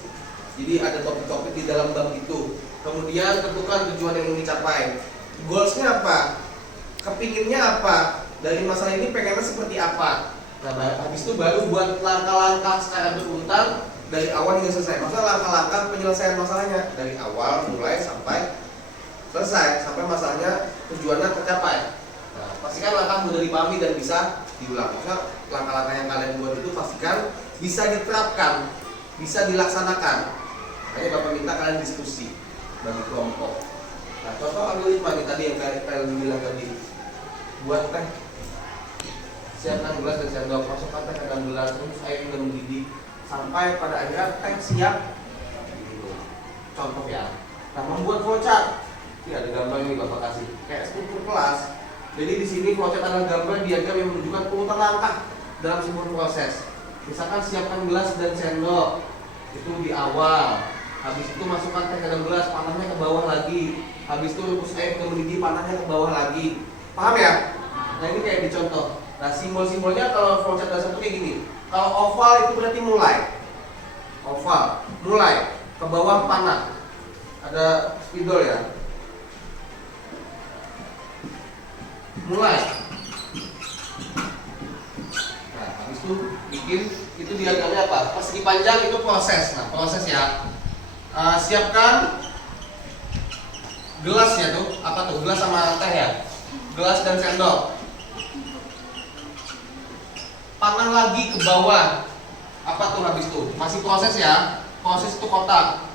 Jadi ada topik-topik di dalam bab itu. Kemudian tentukan tujuan yang ingin dicapai. Goalsnya apa? Kepinginnya apa? Dari masalah ini pengennya seperti apa? Nah, habis itu baru buat langkah-langkah secara berurutan dari awal hingga selesai. Maksudnya langkah-langkah penyelesaian masalahnya dari awal mulai sampai selesai, sampai masalahnya tujuannya tercapai. Nah, pastikan langkah mudah dipahami dan bisa diulang. Maksudnya langkah-langkah yang kalian buat itu pastikan bisa diterapkan, bisa dilaksanakan. Makanya Bapak minta kalian diskusi bagi kelompok. Nah, contoh algoritma nih tadi yang kalian bilang tadi, buat teh, siapkan gelas dan sendok, masukkan teh ke dalam gelas, terus air sudah mendidih sampai pada akhirnya teh siap. Contoh ya. Nah, membuat flowchart. Ini ada gambar ini Bapak kasih kayak struktur kelas. Jadi di sini flowchart adalah gambar diagram yang menunjukkan urutan langkah dalam sebuah proses. Misalkan siapkan gelas dan sendok itu di awal. Habis itu masukkan teh ke dalam gelas, panahnya ke bawah lagi. Habis itu rebus air ke mendidih, panahnya ke bawah lagi. Paham ya? Nah, ini kayak dicontoh. Nah, simbol-simbolnya kalau flowchart dasar itu kayak gini. Kalau oval itu berarti mulai. Oval, mulai ke bawah panah. Ada spidol ya. Mulai. Nah, habis itu bikin itu diagramnya apa? Persegi panjang itu proses. Nah, proses ya. Siapkan gelas ya tuh. Apa tuh? Gelas sama teh ya. Gelas dan sendok. Panah lagi ke bawah. Apa tuh habis itu? Masih proses ya. Proses itu kotak.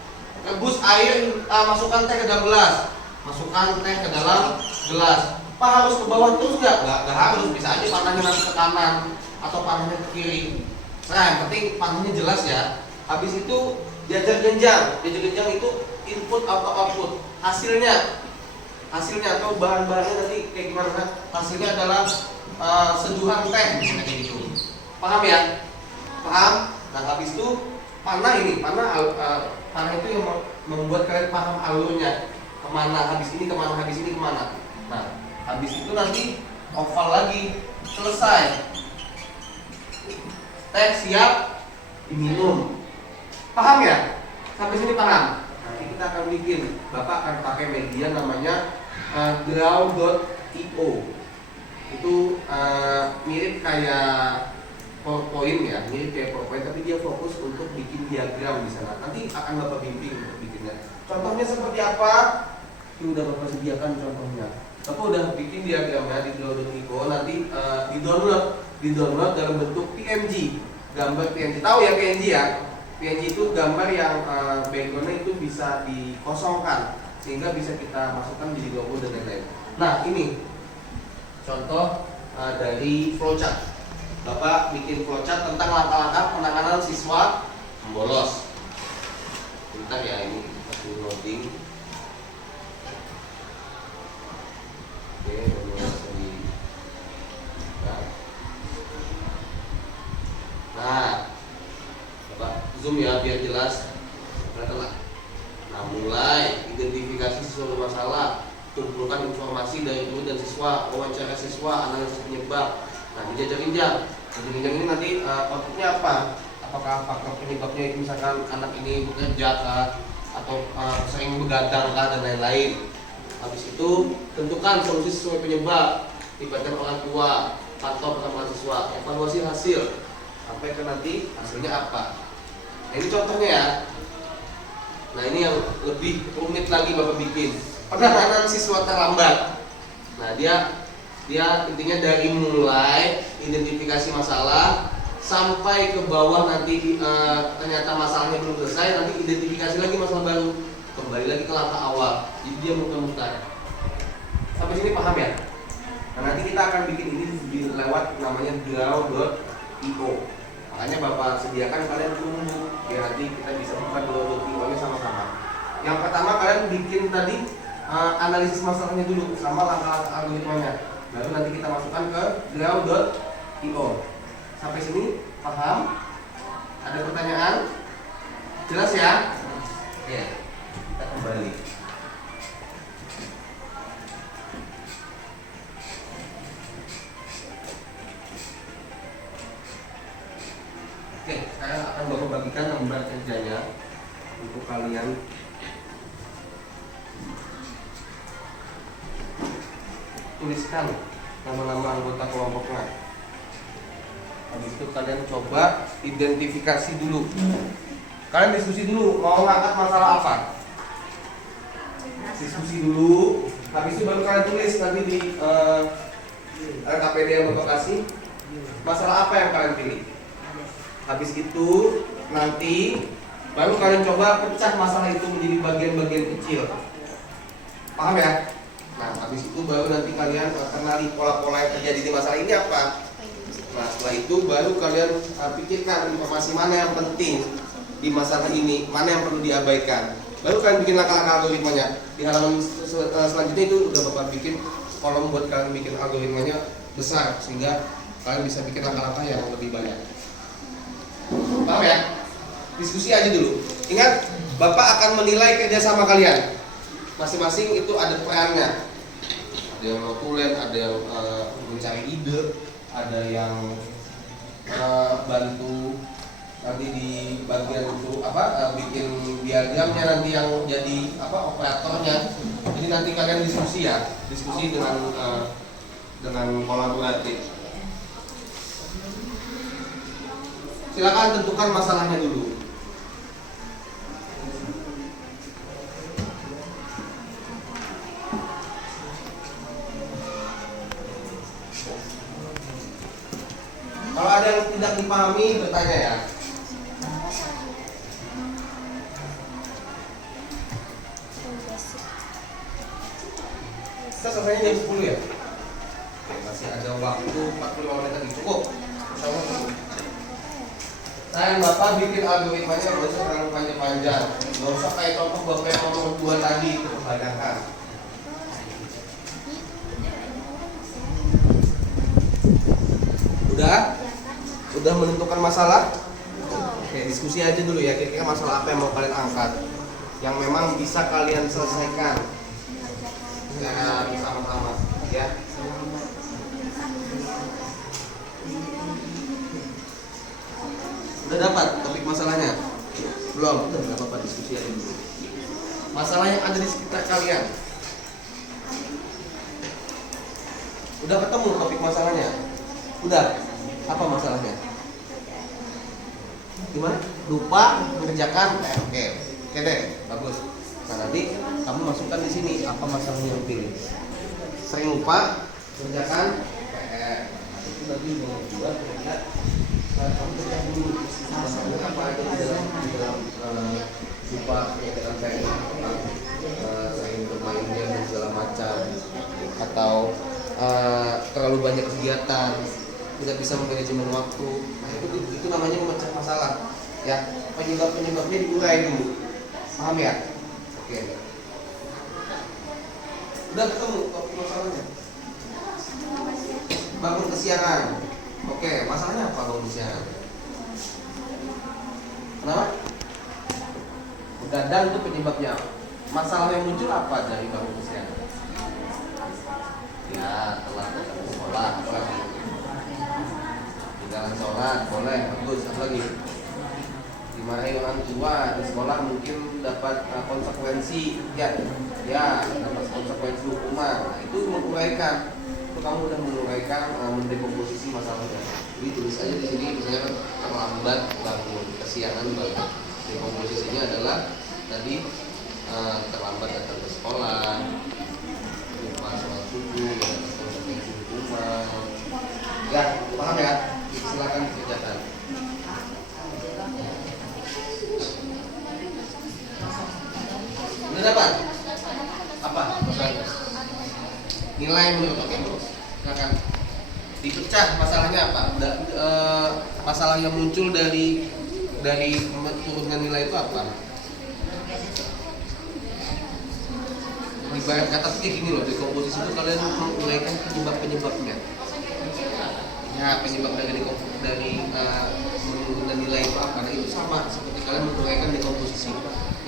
Rebus air, masukkan teh ke dalam gelas. Masukkan teh ke dalam gelas. Pak harus ke bawah terus nggak? Nggak harus, bisa aja panahnya nanti ke kanan atau panahnya ke kiri. Nah, yang penting panahnya jelas ya. Habis itu jajar genjang. Jajar genjang itu input atau output. Hasilnya atau bahan-bahannya nanti kayak gimana? Hasilnya adalah seduhan teh misalnya kayak gitu. Paham ya? Paham? Nah, habis itu panah itu yang membuat kalian paham alurnya kemana, habis ini kemana. Nah, habis itu nanti oval lagi, selesai. Teh siap diminum. Paham ya? Sampai sini paham? Nanti kita akan bikin, Bapak akan pakai media namanya draw.io. Itu mirip kayak PowerPoint ya, tapi dia fokus untuk bikin diagram di sana. Nanti akan Bapak bimbing untuk bikinnya. Contohnya seperti apa? Ini udah Bapak sediakan contohnya. Bapak udah bikin diagramnya di draw.io, nanti di-download dalam bentuk PNG, gambar PNG. Tahu ya PNG ya? PNG itu gambar yang backgroundnya itu bisa dikosongkan sehingga bisa kita masukkan jadi logo dan lain-lain. Nah, ini contoh dari flowchart. Bapak bikin flowchart tentang langkah-langkah penanganan siswa bolos. Bentar ya, ini masih loading. Oke, di. Nah, Bapak zoom ya biar jelas. Kelihatan. Nah, mulai identifikasi siswa bermasalah, kumpulkan informasi dari guru dan siswa, wawancara siswa, analisis penyebab. Nah, di jajar jenjang ini nanti outputnya apa? Apakah faktor penyebabnya itu misalkan anak ini bekerja atau sering begadang dan lain-lain. Habis itu tentukan solusi sesuai penyebab, libatkan orang tua, pantau perkembangan siswa, evaluasi hasil, sampai ke nanti hasilnya apa. Nah, ini contohnya ya. Nah, ini yang lebih rumit lagi Bapak bikin, penanganan siswa terlambat. Nah, dia intinya dari mulai identifikasi masalah sampai ke bawah nanti ternyata masalahnya belum selesai, nanti identifikasi lagi masalah baru, kembali lagi ke langkah awal. Jadi dia muter-muter. Sampai sini paham ya? Nah, nanti kita akan bikin ini lewat namanya draw.io. Makanya Bapak sediakan, kalian tunggu ya, nanti kita bisa buka draw.io-nya sama-sama. Yang pertama kalian bikin tadi analisis masalahnya dulu sama langkah algoritmanya. Baru nanti kita masukkan ke draw.io. Sampai sini paham? Ada pertanyaan? Jelas ya? Ya, kita kembali. Oke, sekarang akan Bapak bagikan lembar kerjanya untuk kalian. Tuliskan nama-nama anggota kelompoknya. Habis itu kalian coba identifikasi dulu. Kalian diskusi dulu mau ngangkat masalah apa. Diskusi dulu. Habis itu baru kalian tulis nanti di RKPD yang Bapak kasih. Masalah apa yang kalian pilih? Habis itu nanti baru kalian coba pecah masalah itu menjadi bagian-bagian kecil. Paham ya? Nah, habis itu baru nanti kalian kenali pola-pola yang terjadi di masalah ini apa. Nah, setelah itu baru kalian pikirkan informasi mana yang penting di masalah ini, mana yang perlu diabaikan. Baru kalian bikin langkah-langkah algoritmanya. Di halaman selanjutnya itu udah Bapak bikin kolom buat kalian bikin algoritmanya besar sehingga kalian bisa bikin langkah-langkah yang lebih banyak. Paham ya? Diskusi aja dulu. Ingat, Bapak akan menilai kerjasama kalian. Masing-masing itu ada perannya. Ada yang notulen, ada yang mencari ide, ada yang bantu nanti di bagian itu bikin diagramnya, nanti yang jadi operatornya. Jadi nanti kalian diskusi ya, diskusi dengan kolaboratif. Silakan tentukan masalahnya dulu. Kalau ada yang tidak dipahami, bertanya ya. Kita selesainya jam 10 ya? Oke, masih ada waktu 45 menit lagi. Cukup. Saya Bapak bikin algoritmanya nggak usah terlalu panjang-panjang. Nggak usah kayak contoh Bapak yang nomor 2 tadi, itu kebanyakan. Udah menentukan masalah? Oke, diskusi aja dulu ya, kira-kira masalah apa yang mau kalian angkat yang memang bisa kalian selesaikan secara bersama-sama ya. Udah dapat topik masalahnya? Belum? Udah nggak apa-apa, diskusi aja dulu. Masalah yang ada di sekitar kalian udah ketemu topik masalahnya? Udah? Apa masalahnya? Gimana? Lupa mengerjakan? Oke deh, bagus. Nah, nanti kamu masukkan di sini apa masalahnya yang pilih. Sering lupa mengerjakan PR. Itu nanti dengan juga kira-kira kamu kerja dulu masalahnya apa aja di dalam lupa mengerjakan PR, sering bermain game dan segala macam, atau terlalu banyak kegiatan, tidak bisa memanajemen waktu. Nah, itu namanya memecah masalah ya. Penyebabnya diurai dulu. Paham ya? Oke. Udah ketemu topik masalahnya? Bangun kesiangan. Oke, masalahnya apa bangun kesiangan? Kenapa? Begadang itu penyebabnya. Masalah yang muncul apa dari bangun kesiangan? Ya, telat datang ke sekolah, apa lagi? Jalan sholat, boleh, bagus, apa lagi? Dimarahi orang tua di sekolah mungkin dapat konsekuensi, ya, dapat konsekuensi hukuman. Nah, itu menguraikan, itu kamu udah menguraikan, mendekomposisi masalahnya. Jadi tulis aja di sini, misalnya terlambat bangun, kesiangan bangun. Dekomposisinya adalah tadi terlambat datang ke sekolah, lupa sholat subuh, dapat konsekuensi hukuman. Ya, paham ya? Silakan kerjakan. Udah dapat? Apa? Nilai menurut oke, silakan. Dipecah masalahnya apa? Masalah yang muncul dari turunnya nilai itu apa? Ibarat kata kayak gini loh, di komposisi itu kalian menguraikan penyebab-penyebabnya. Ya, penyebab dari menurunkan nilai itu apa? Nah, itu sama seperti kalian menguraikan dekomposisi,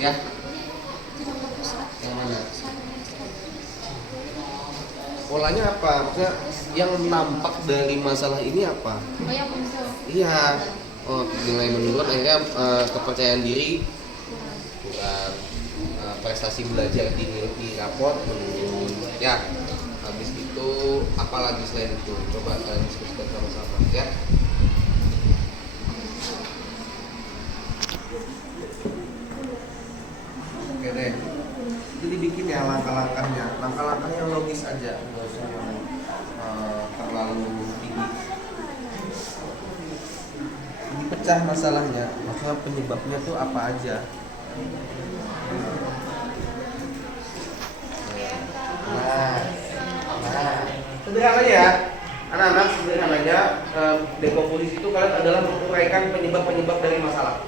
ya. Yang mana? Polanya apa? Maksudnya yang nampak dari masalah ini apa? Oh, yang muncul. Iya. Oh, nilai menurun, akhirnya kepercayaan diri kurang, prestasi belajar di raport menurun. Ya. Habis itu apalagi selain itu, coba kalian diskusikan sama-sama ya. Oke deh, itu dibikin ya langkah-langkahnya yang logis aja, nggak usah yang terlalu tinggi. pecah masalahnya, maka penyebabnya tuh apa aja. Nah, sederhananya ya, anak-anak, sederhananya dekomposisi itu kalian adalah menguraikan penyebab-penyebab dari masalah.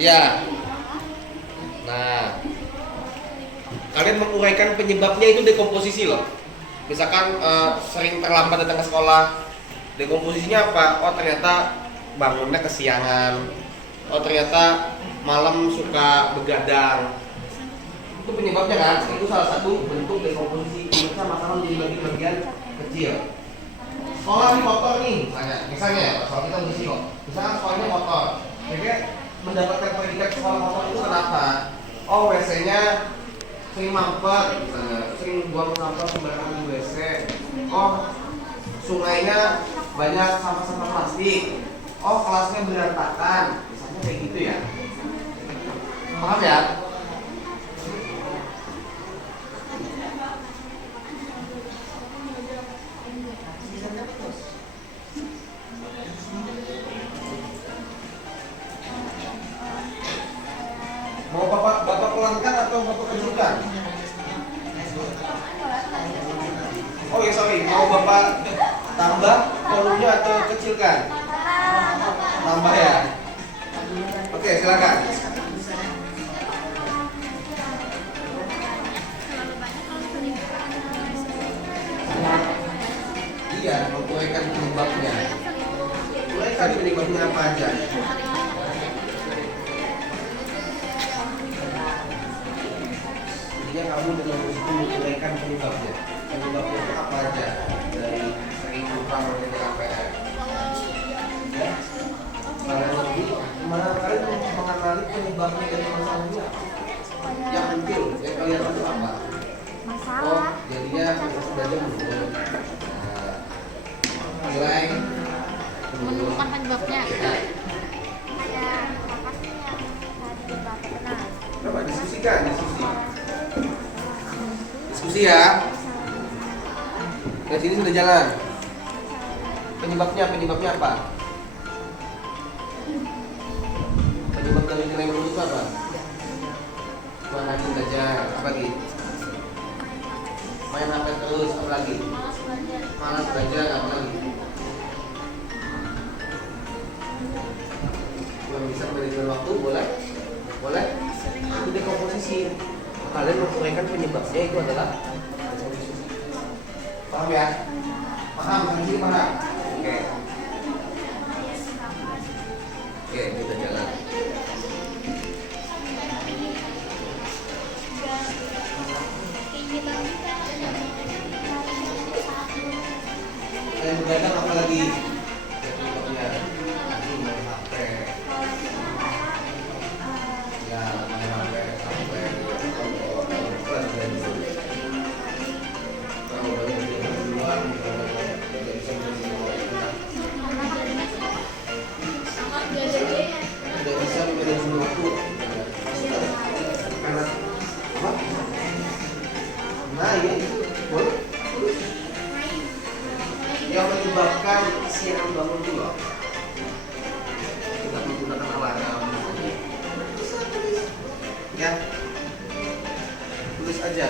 Ya. Nah, kalian menguraikan penyebabnya itu dekomposisi loh. Misalkan sering terlambat datang ke sekolah, dekomposisinya apa? Oh ternyata bangunnya kesiangan. Oh ternyata malam suka begadang. Itu penyebabnya kan? Itu salah satu bentuk dekomposisi. Kita masalah menjadi bagian kecil. Sekolah ini kotor nih, misalnya ya, soal kita bersih kok. Misalkan sekolahnya kotor, jadi mendapatkan predikat sekolah kotor itu kenapa? Oh WC-nya sering mampet, misalnya sering buang sampah sembarangan di WC. Oh sungainya banyak sampah-sampah plastik. Oh kelasnya berantakan, misalnya kayak gitu ya. Paham ya? Mau bapak pelankan atau bapak kecilkan? Oh ya sorry, mau bapak tambah volumenya atau kecilkan? Tambah ya. Oke silakan. Iya, menguraikan penyebabnya. Uraikan penyebabnya apa aja? Jadinya kamu dengan itu menguraikan penyebabnya. Penyebabnya itu apa aja? Dari sering kurang mengerjakan PR. Ya. Kalian lebih mana kalian mengenali penyebabnya dari masalahnya apa? Yang penting yang kalian tahu apa? Oh, jadinya belajar menurut. Nilai menemukan penyebabnya. Coba diskusikan, diskusi ya. Dari sini sudah jalan. Penyebabnya apa? Penyebab dari nilai menurut apa? Mana belajar, apa lagi? Main HP terus, apa lagi? Malas belajar, apa lagi? Belum bisa manajemen waktu, boleh? Boleh? Itu dekomposisi. Kalian menguraikan penyebabnya itu adalah dekomposisi. Paham ya? Paham? Sampai sini paham? Oke. Oke, kita jalan. Kalian begadang apa lagi? Penyebabnya main HP. Ya, main HP sampai kelas dan kalau banyak kegiatan di luar, tidak bisa tidak bisa membedakan waktu karena apa? Nah ini boleh yang menyebabkan siang bangun itu loh, kita menggunakan alarm ya, tulis aja.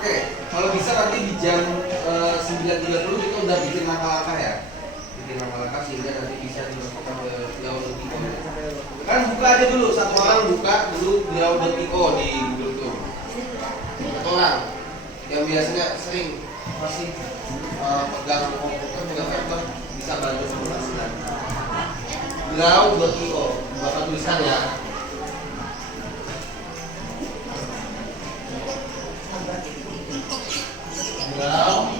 Oke, kalau bisa nanti di jam 9.30 kita udah bikin langkah-langkah ya. Bikin langkah-langkah sehingga nanti bisa dilakukan Beliau.io. Kan buka aja dulu, satu orang buka dulu Beliau.io di Google Chrome. Satu orang yang biasanya sering masih pegang komputer, pegang laptop bisa bantu menjelaskan. Beliau.io, bapak tulisan ya. Beliau.io.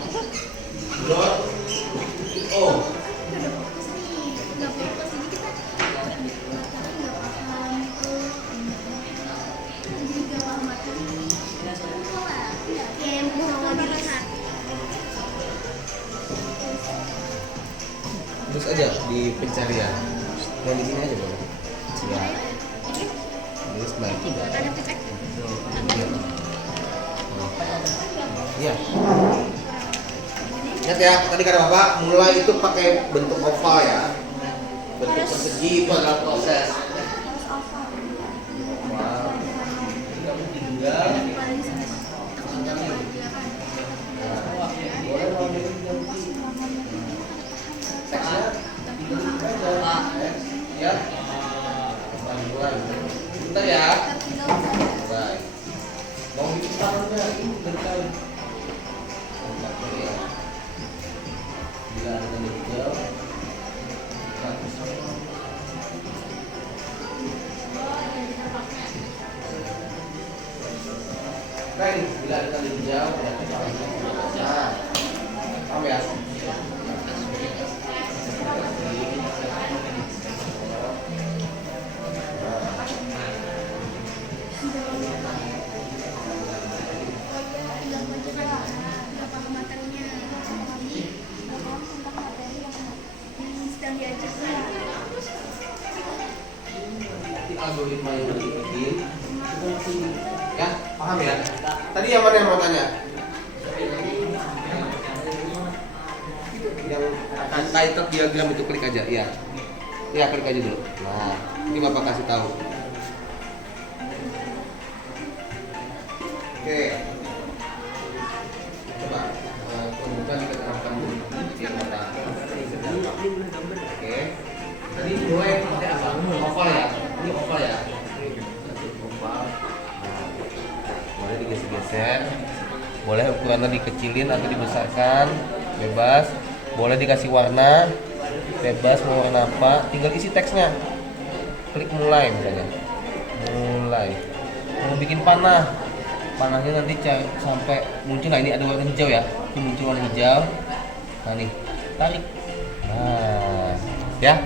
tulis aja di pencarian. Yang di sini aja boleh. Ya. Tulis nah itu udah. Iya. Ingat ya, tadi kata Bapak mulai itu pakai bentuk oval ya. Bentuk persegi itu adalah proses. Oval. Kamu tinggal. Ya. Bentar ya. Baik. Mau bikin tangannya ini bentar. Bentar ya. Bila ada yang hijau. Nah ini, bila ada tanda hijau, nah, paham ya? Algoritma yang dibikin ya, paham ya? Tadi yang mana yang mau tanya? Yang title diagram itu klik aja, ya. Ya, klik aja dulu. Nah, ini Bapak kasih tahu. Oke. Coba kemudian kita terapkan dulu yang mana. Oke. Tadi mulai pakai apa? Oval ya. Ini oval ya. Oval. Boleh digeser-geser. Boleh ukurannya dikecilin atau dibesarkan, bebas. Boleh dikasih warna, bebas mau warna apa. Tinggal isi teksnya. Klik mulai misalnya. Mulai. Mau bikin panah. Panahnya nanti sampai muncul. Nah ini ada warna hijau ya. Ini muncul warna hijau. Nah nih, tarik. Nah, ya.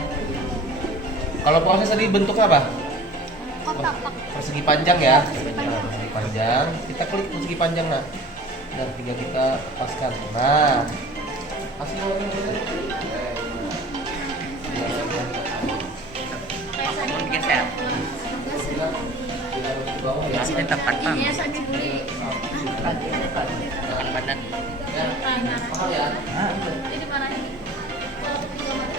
Kalau proses tadi bentuknya apa? Kotak. Persegi panjang ya. Persegi panjang. Kita klik persegi panjang nah. Dan tinggal kita lepaskan. Nah, hasil Mau bikin set. Masih ada tempat pam. Ini saja beli. Padan. paham ya? Ini mana ini? Kalau ketiga mana?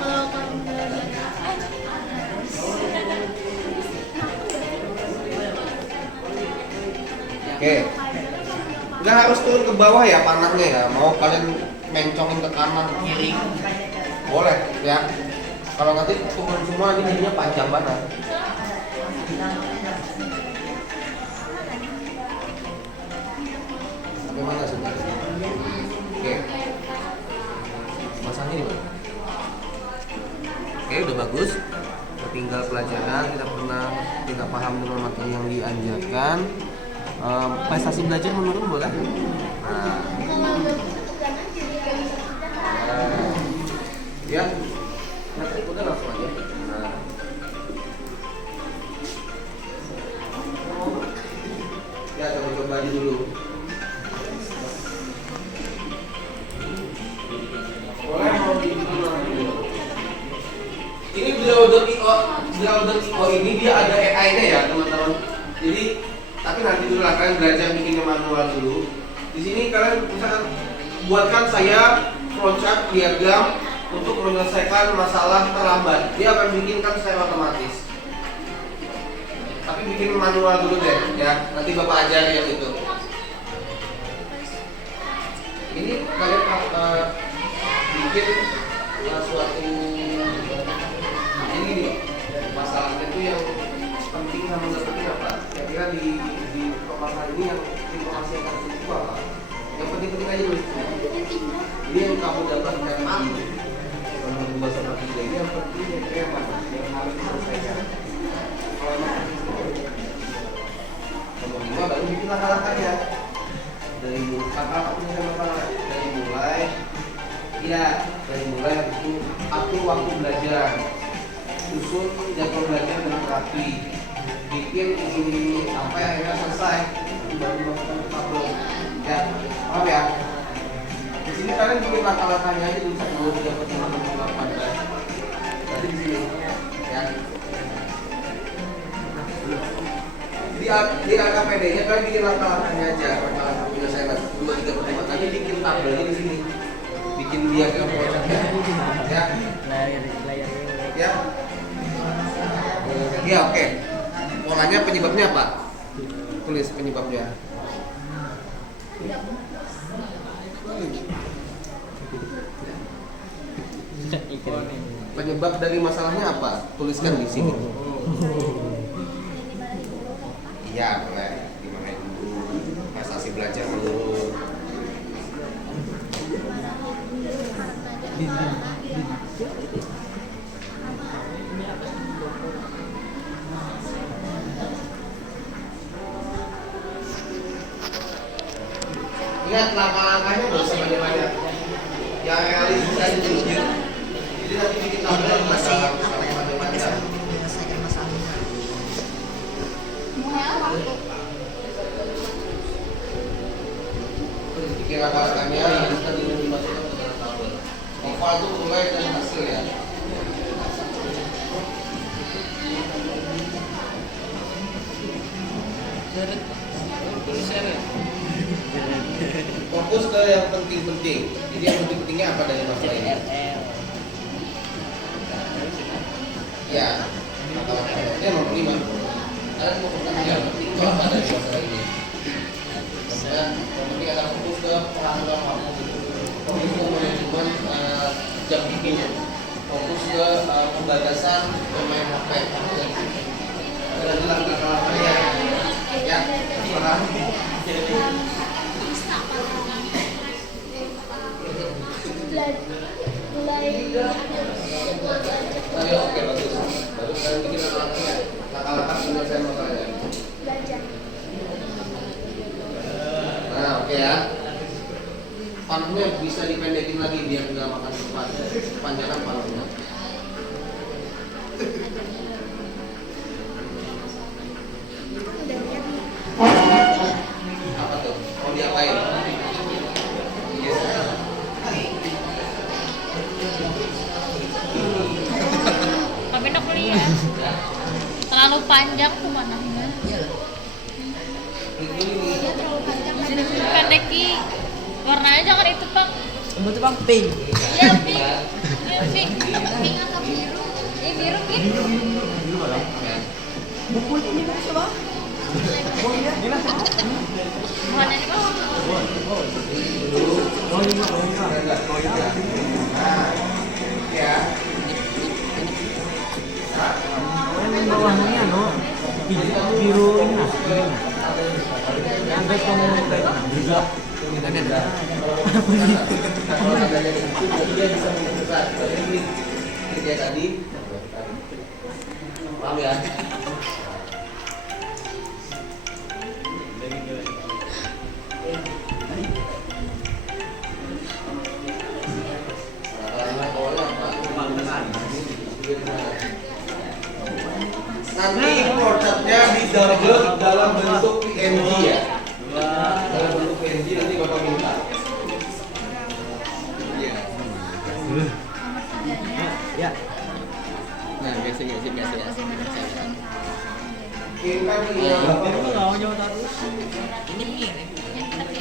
Kalau Oke. Nggak harus turun ke bawah ya panahnya ya. Mau kalian mencongin ke kanan kiri, boleh ya. Kalau nanti turun semua ini jadinya panjang banget. Sampai mana sebenarnya? Oke. Masangnya di mana? Oke, udah bagus. Tinggal pelajaran, kita paham dengan materi yang diajarkan. Prestasi belajar menurun boleh? Nah, kalau udah ketuganan jadi gak bisa kita. ya, nanti udah langsung aja. Nah. Ya, coba aja dulu. Boleh mau ini Blau.io ini dia ada AI-nya ya teman-teman. Jadi tapi nanti dulu lah kalian belajar bikinnya manual dulu. Di sini kalian misalkan buatkan saya flowchart diagram untuk menyelesaikan masalah terlambat. Dia akan bikinkan secara otomatis. Tapi bikin manual dulu deh ya. Nanti Bapak ajari yang itu. Ini kalian bikin suatu ini masalahnya itu yang penting sama nggak penting apa? Kira-kira di pemaparan ini yang informasi yang harus itu apa? Yang penting-penting aja dulu. Ini yang kamu dapatkan nomor 2 sama 3 ini yang penting yang mana? Yang harus diselesaikan. Kalau nomor 5 baru bikin langkah-langkahnya. Dari mulai itu atur waktu belajar, susun jadwal belajar dengan rapi, bikin ini sampai akhirnya selesai, baru melakukan tabel. Ya, paham ya? Di sini kalian bikin langkah-langkahnya aja dulu 1, Tadi di sini ya. Di angka PD-nya kalian bikin langkah-langkahnya aja, langkah-langkah penyelesaian 2, 3, 4, nanti bikin tabelnya di sini, bikin diagram pojoknya, ya, ya, ya oke. Polanya penyebabnya apa? Tulis penyebabnya. Penyebab dari masalahnya apa? Tuliskan di sini. Iya, boleh. Dimarahin dulu. Prestasi belajar menurun. Ingat langkah-langkahnya nggak usah banyak-banyak. Yang realistis aja dulu. Jadi nanti bikin tabel masih macam-macam. Menyelesaikan masalahnya. Bikin langkah-langkahnya yang tadi dimasukkan ke dalam tabel. Oval itu mulai dari hasil ya. Fokus ke yang penting-penting. Jadi yang penting-pentingnya apa dari masalah ini? Ya, langkah-langkahnya nomor 5. Kalian mau bertanya yang penting itu apa dari masalah ini? Ya, yang penting adalah fokus ke pengaturan waktu, fokus ke manajemen jam tidur, fokus ke pembatasan pemain HP. Dan langkah-langkahnya ya, paham? Ayo, oke, bagus. Baru kalian bikin langkah-langkah penyelesaian masalahnya. Nah, oke ya. Panungnya bisa dipendekin lagi biar nggak makan cepat. Panjangkan panungnya. Apa tuh? Mau diapain? Yes. Tapi nak kuliah terlalu panjang tuh manahnya. Pendeki warnanya jangan itu bang. Itu bang pink. Iya pink. Iya pink. Pink atau biru? Biru pink. Buku ini kan coba. Warnanya di bawah. Ya. Yang bawahnya no biru ini nah yang guys kamu juga Kalau adanya itu dia bisa membesar. Jadi kayak tadi. Paham ya? Nanti portnya di download dalam bentuk PNG ya. Dalam bentuk PNG nanti bapak minta. Iya. ya Nah, biasa ya. Kirimkan email kamu bapak. nggak mau jawab terus Ini pink. lagi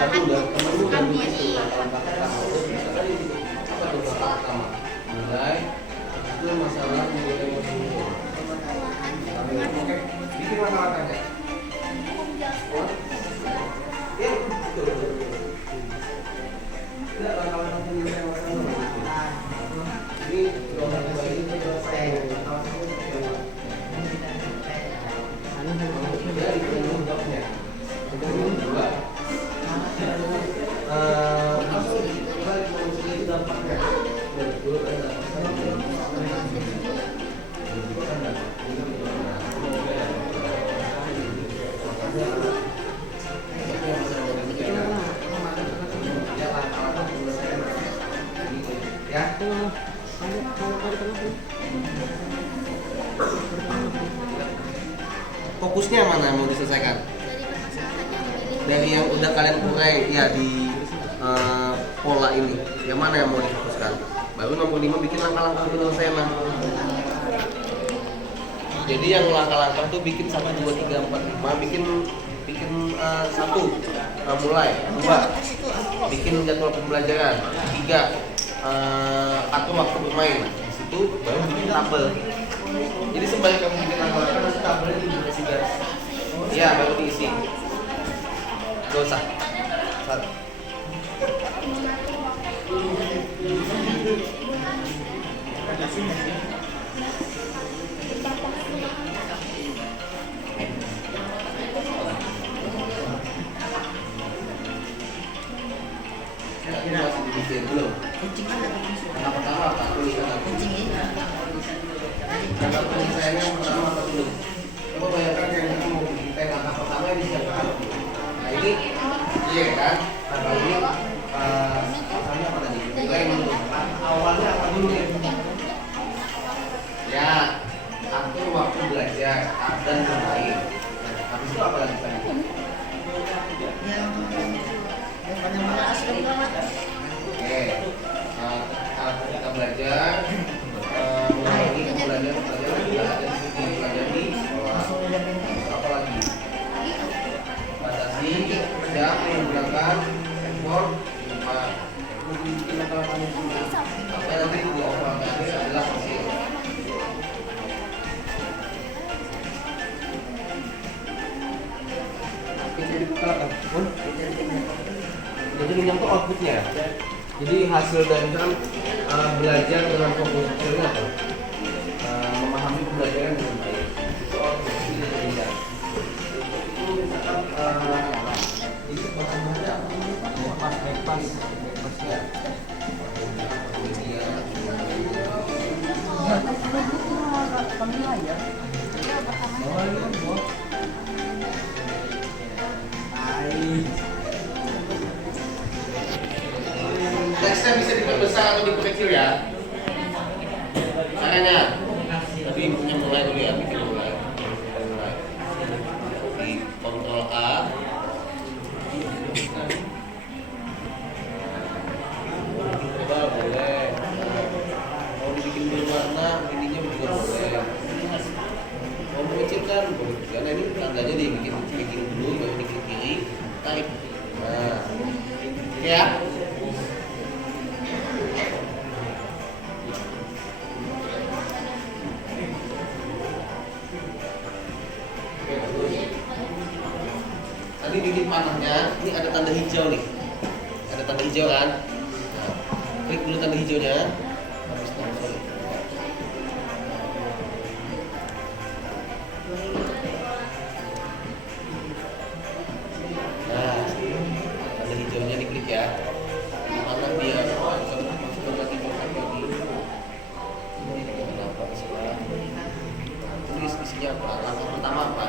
Satu udah temen lu udah begitu langkah pertama. Apa tuh langkah pertama? Mulai itu masalah mulai masuk. Oke, bikin langkah-langkahnya. Ya, betul. Tidak langkah-langkah penyelesaian masalah. Ini doang ini selesai. Jadi penyebabnya. Yang kedua. Ya. Fokusnya mana yang mau diselesaikan? Dari permasalahan yang dipilih. Dari yang udah kalian urai ya di pola ini, yang mana yang mau difokuskan? Baru nomor 5 bikin langkah-langkah penyelesaian. Jadi yang langkah-langkah tuh bikin 1, 2, 3, 4, 5, bikin satu, mulai. 2, bikin jadwal pembelajaran. 3, atur waktu bermain. Di situ baru bikin tabel. Jadi sembari kamu bikin langkah-langkah, nanti tabelnya diisi garis. Ya, baru diisi. Gak usah. Satu. Masih dibikin belum? Kucing mana kucing? Yang pertama apa? Tulisan. Kucing ini. Yang penyelesaiannya yang pertama apa dulu? Coba bayangkan yang kita mau kita langkah pertama ini siapa? Nah ini iya kan? Nah ini asalnya apa tadi? Mulai dulu. Awalnya apa dulu ya? Ya, atur waktu belajar dan bermain. Nah, habis itu apa lagi tadi? Yang mana asli banget. Oke, kita belajar, mulai kita belajar di sekolah. Apa lagi? Batasi jam menggunakan handphone. Mungkin apa nanti dua orang tadi adalah hasil. Jadi yang itu outputnya. Jadi hasil dari kan belajar dengan fokus hasilnya apa? Memahami pembelajaran dengan baik. Itu outputnya belajar. Itu misalkan ini bahannya pas ya. Nextnya bisa diperbesar atau diperkecil ya. Caranya. Tapi punya mulai dulu ya, bikin mulai. Di Ctrl A. Coba boleh. Mau dibikin berwarna, ininya juga boleh. Mau mengecilkan, boleh. Karena ini tandanya dibikin dulu, baru diklik kiri, tarik. Nah, ya. Tadi titik panahnya, ini ada tanda hijau nih. Ada tanda hijau kan? Nah, klik dulu tanda hijaunya. Habis itu sorry. Nah, tanda hijaunya diklik ya. Di mana dia masuk ke titik lagi. Ini kenapa setelah tulis isinya apa? Langkah pertama apa?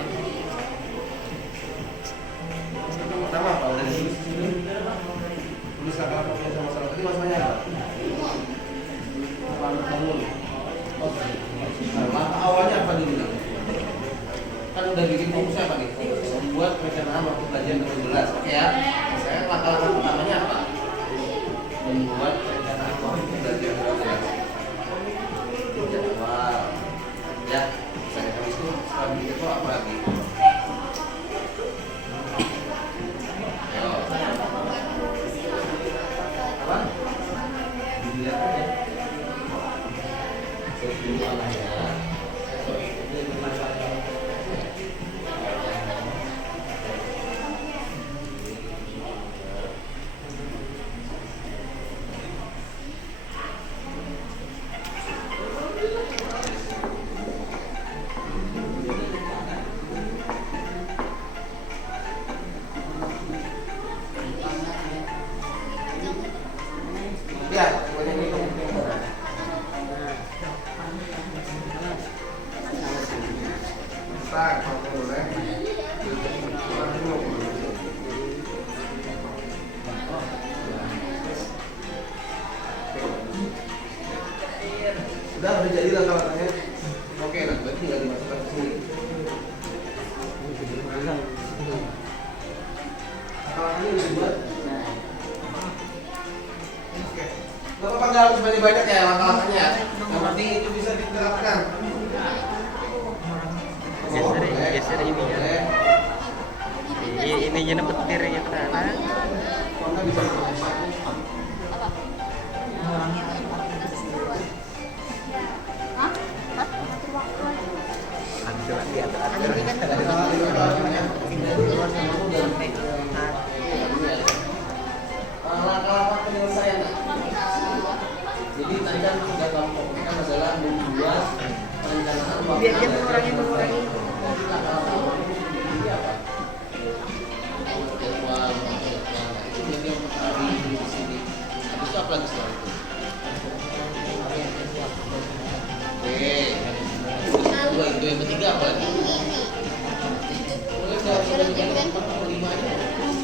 Pertama apa? Udah ditulis tulis langkah sama masalah tadi masalahnya apa? Bangun. Nah, langkah awalnya apa dulu nih? Kan udah bikin fokusnya apa nih? Membuat perencanaan waktu belajar dengan jelas. Oke ya. Saya langkah pertamanya apa? Membuat perencanaan waktu belajar dengan jelas. Jadwal. Ya. Saya habis itu setelah itu apa lagi? Apa? Dilihat aja. Semuanya. Ya, semuanya itu. Udah jadi langkah-langkahnya. Oke, nah berarti tinggal dimasukkan ke sini. Langkah-langkahnya udah dibuat. Oke. Gak apa-apa, nggak harus banyak-banyak ya langkah-langkahnya. Yang penting itu bisa diterapkan. Geser ininya. Ini jadi petir ya kan. Warna bisa diterapkan. Langkah-langkah penyelesaian. Jadi tadi kan sudah kelompoknya adalah membuat perencanaan Biar dia mengurangi. Jadi langkah-langkah ini apa? Jadwal, itu jadi yang pertama di sini. Habis itu apa lagi setelah itu? Oke. Kedua itu yang ketiga apa lagi? Boleh sudah dibanding 45 aja.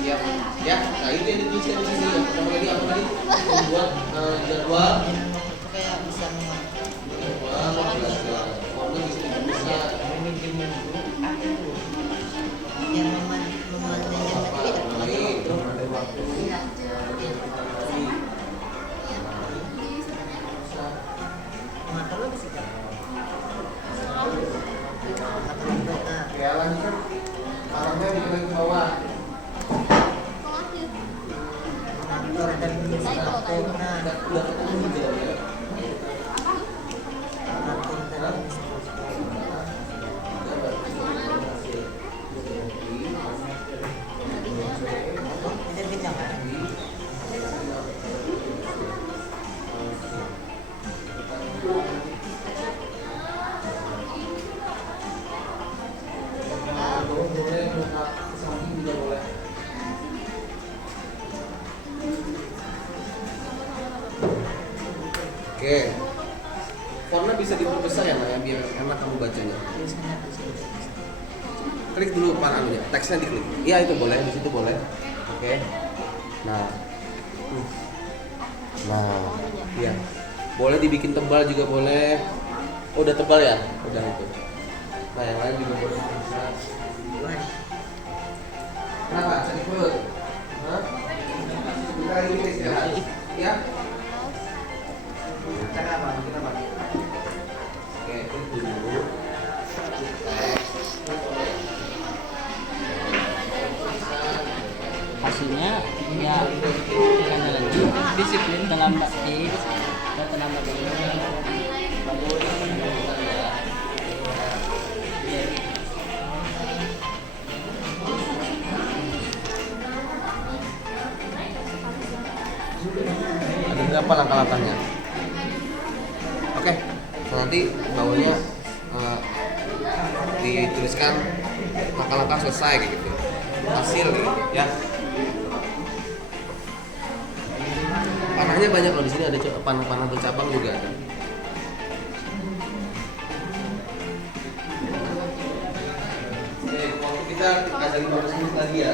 Siap. Ya, nah itu yang dituliskan di sini. Yang tadi apa tadi? Membuat jadwal. Kayak bisa Jadwal, warna bisa. yang memanjangnya Baik, ada waktu. mengatur lo bisa kan? Ya, lanjutkan. Arahnya dikena ke bawah. Mengatur dan mengatur. Nah, Udah ketemu juga ya. mengatur dan bisa kencang kan? Boleh buka ke samping juga boleh. Oke. Fontnya bisa diperbesar ya, Naya, biar enak kamu bacanya. Klik dulu anunya, teksnya diklik. Iya itu boleh, di situ boleh. Oke. Nah. Nah, iya. Boleh dibikin tebal juga boleh. Oh, udah tebal ya? Udah itu. Nah, yang lain juga boleh bisa. Kenapa? Sakit perut? Hah? Kita ini istirahat. Ya? Cara apa? Kita apa? Oke, itu dulu. Hasilnya ya sekali lagi disiplin dalam praktis dan penambah bagus. Ada berapa langkah-langkahnya? Oke, nanti bawahnya dituliskan langkah-langkah selesai kayak gitu. Hasil gitu, ya. Panahnya banyak loh di sini, ada panah bercabang juga ada. Oke, waktu kita ada 15 menit lagi ya.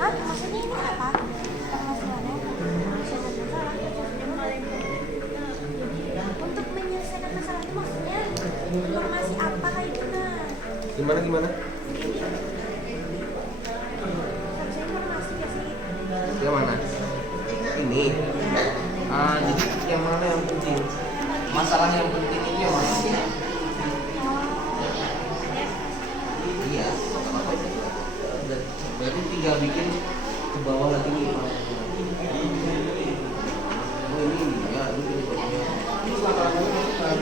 Hah? Maksudnya ini apa? Permasalahannya? Untuk menyelesaikan masalah itu maksudnya informasi apa kayak gimana? Gimana? Harusnya informasi gak sih? Yang mana? Ini. Jadi yang mana yang penting? Masalah yang penting itu yang mana? Iya. Berarti tinggal bikin ke bawah lagi nih. Oh ini ya, ini ini langkah-langkahnya masukkan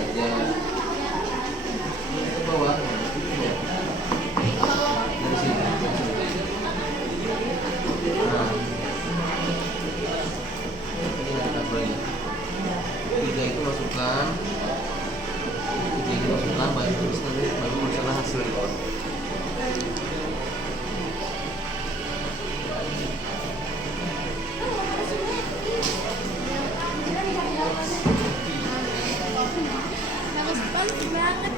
aja. Ini ke bawah. Dari sini. Nah. Ini tabelnya. 3 itu masukkan. 3 itu masukkan, baru masalah hasil itu. males banget.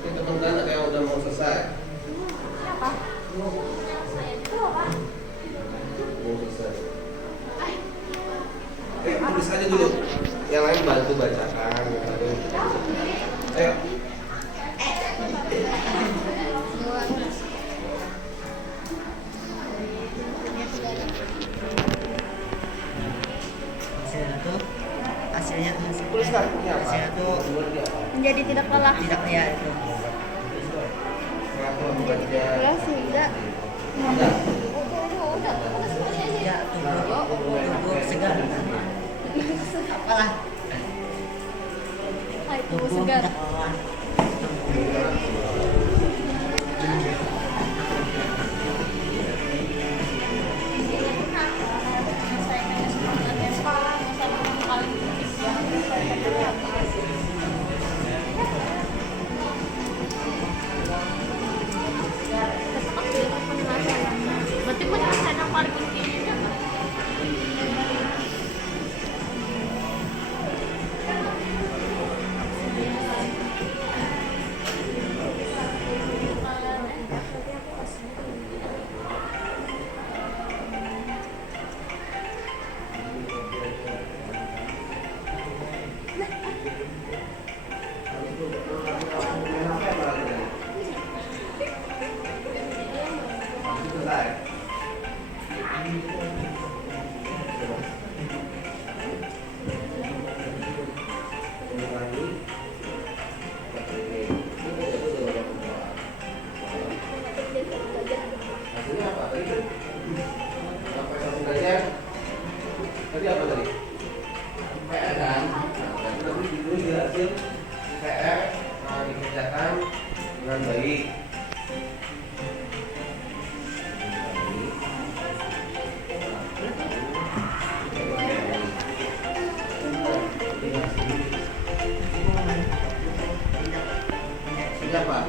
Oke teman-teman, ada yang udah mau selesai? Siapa? Itu apa? Mau selesai. Tulis aja dulu. Yang lain bantu bacakan. Ayo. Hasilnya tuh hasilnya Tuliskan ini apa? hasilnya tuh Menjadi tidak lelah. tidak ya itu. Kenapa membaca? Lelah sehingga Enggak. Ya tubuh segar. Apalah tubuh segar. tidak lelah. Berarti penyelesaian yang paling penting ini apa? Hasilnya apa tadi? Sampai satu belajar. Tadi apa tadi? PR kan? Nah, tadi judul jelasin PR dikerjakan dengan baik. Siapa?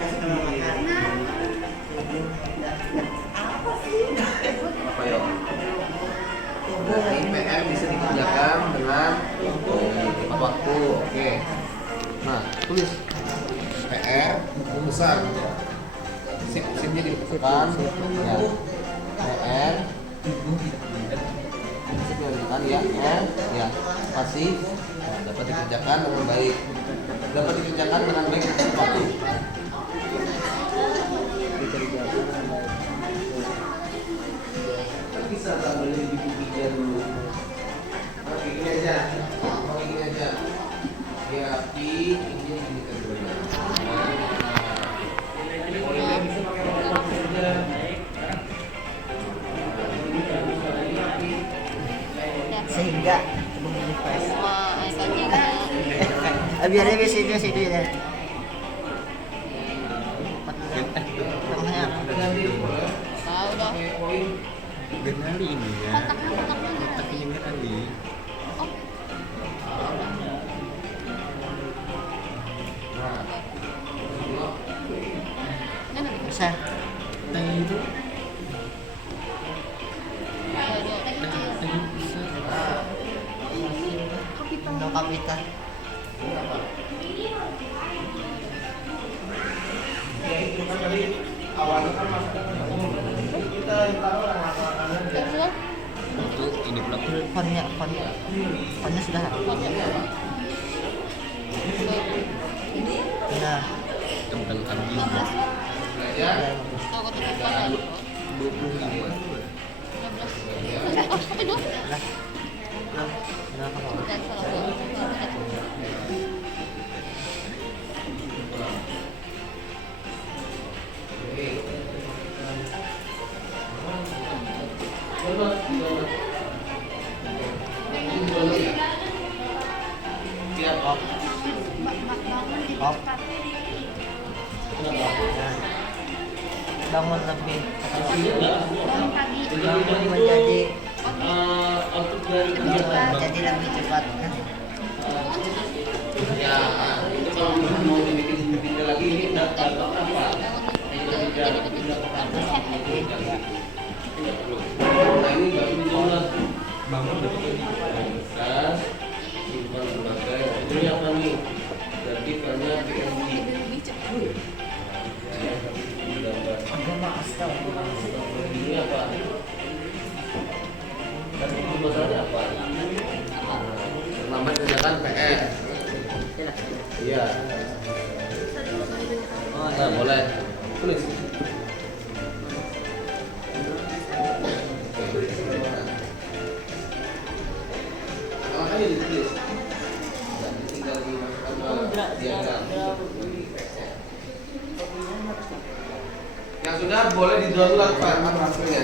Apa ya? Berarti PR bisa dikerjakan dengan tepat waktu. Oke. Nah, tulis PR besar. Sipnya ditekan. Ya. PR. Sipnya ditekan ya. R. Ya. Spasi. Nah, dapat dikerjakan dengan baik. Dapat dikerjakan dengan baik tepat waktu. Bisa tak boleh dibikin dulu. Oke, gini aja. Oke, gini aja. Biar rapi, ini kan dulu. Bisa pakai robot saja. Sehingga tubuh ini fresh. Wah, iPad-nya Biar dia bisa situ ya. Tengahnya tahu dong. Genali ini ya. Kontaknya Kontaknya genali. besar. Tang itu. No kapitan. Ya itu kan tadi awalnya kan masukkan kita tahu lah masalahnya. Itu ini blok. Fontnya sudah. Ya. Tembel kami. Belajar. Tahu kata apa? 25. Oh, tapi dong. Udah kalau Dan salah Siap, Om. Op. Bangun lebih. Bangun menjadi jadi lebih cepat. Ya, itu kalau mau dibikin lagi ini udah apa? bangun betul. Bekas, simpan sebagai ini apa nih? Jadi karena PNG. Agama astagfirullah. Ini apa? Dan pembuatannya apa? Terlambat kerjakan PS. Iya. Nah, boleh. Tulis. Makanya ditulis. Dan tinggal dimasukkan ke diagram. Yang sudah boleh di-download Pak hasilnya.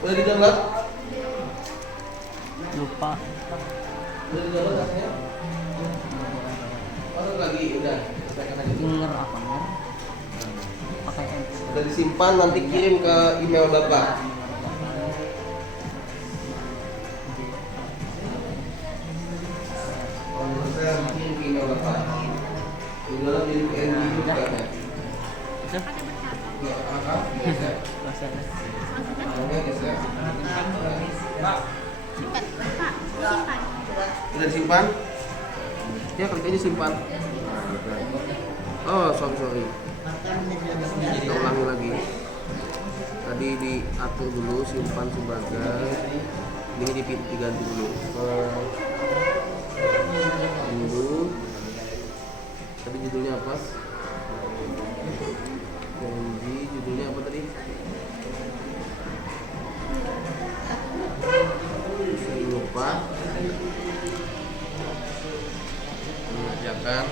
Boleh di-download? Lupa. Boleh di-download hasilnya? Masuk lagi, udah. Selesaikan aja. Denger apa nger? Pakai M. Udah disimpan, nanti kirim ke email Bapak. Kalau saya kirim ke email Bapak. Di-download di PNG juga ya. Itu? Ya, apa? Geser. Bahasa. Namanya geser. Simpan. Udah disimpan? Ya, klik aja simpan. Nah, gitu. Oh, sorry. Kita ulangi lagi. Tadi diatur dulu, simpan sebagai ini diganti dulu. Dulu. Tadi judulnya apa? Janji judulnya apa tadi? Saya lupa. Mengerjakan.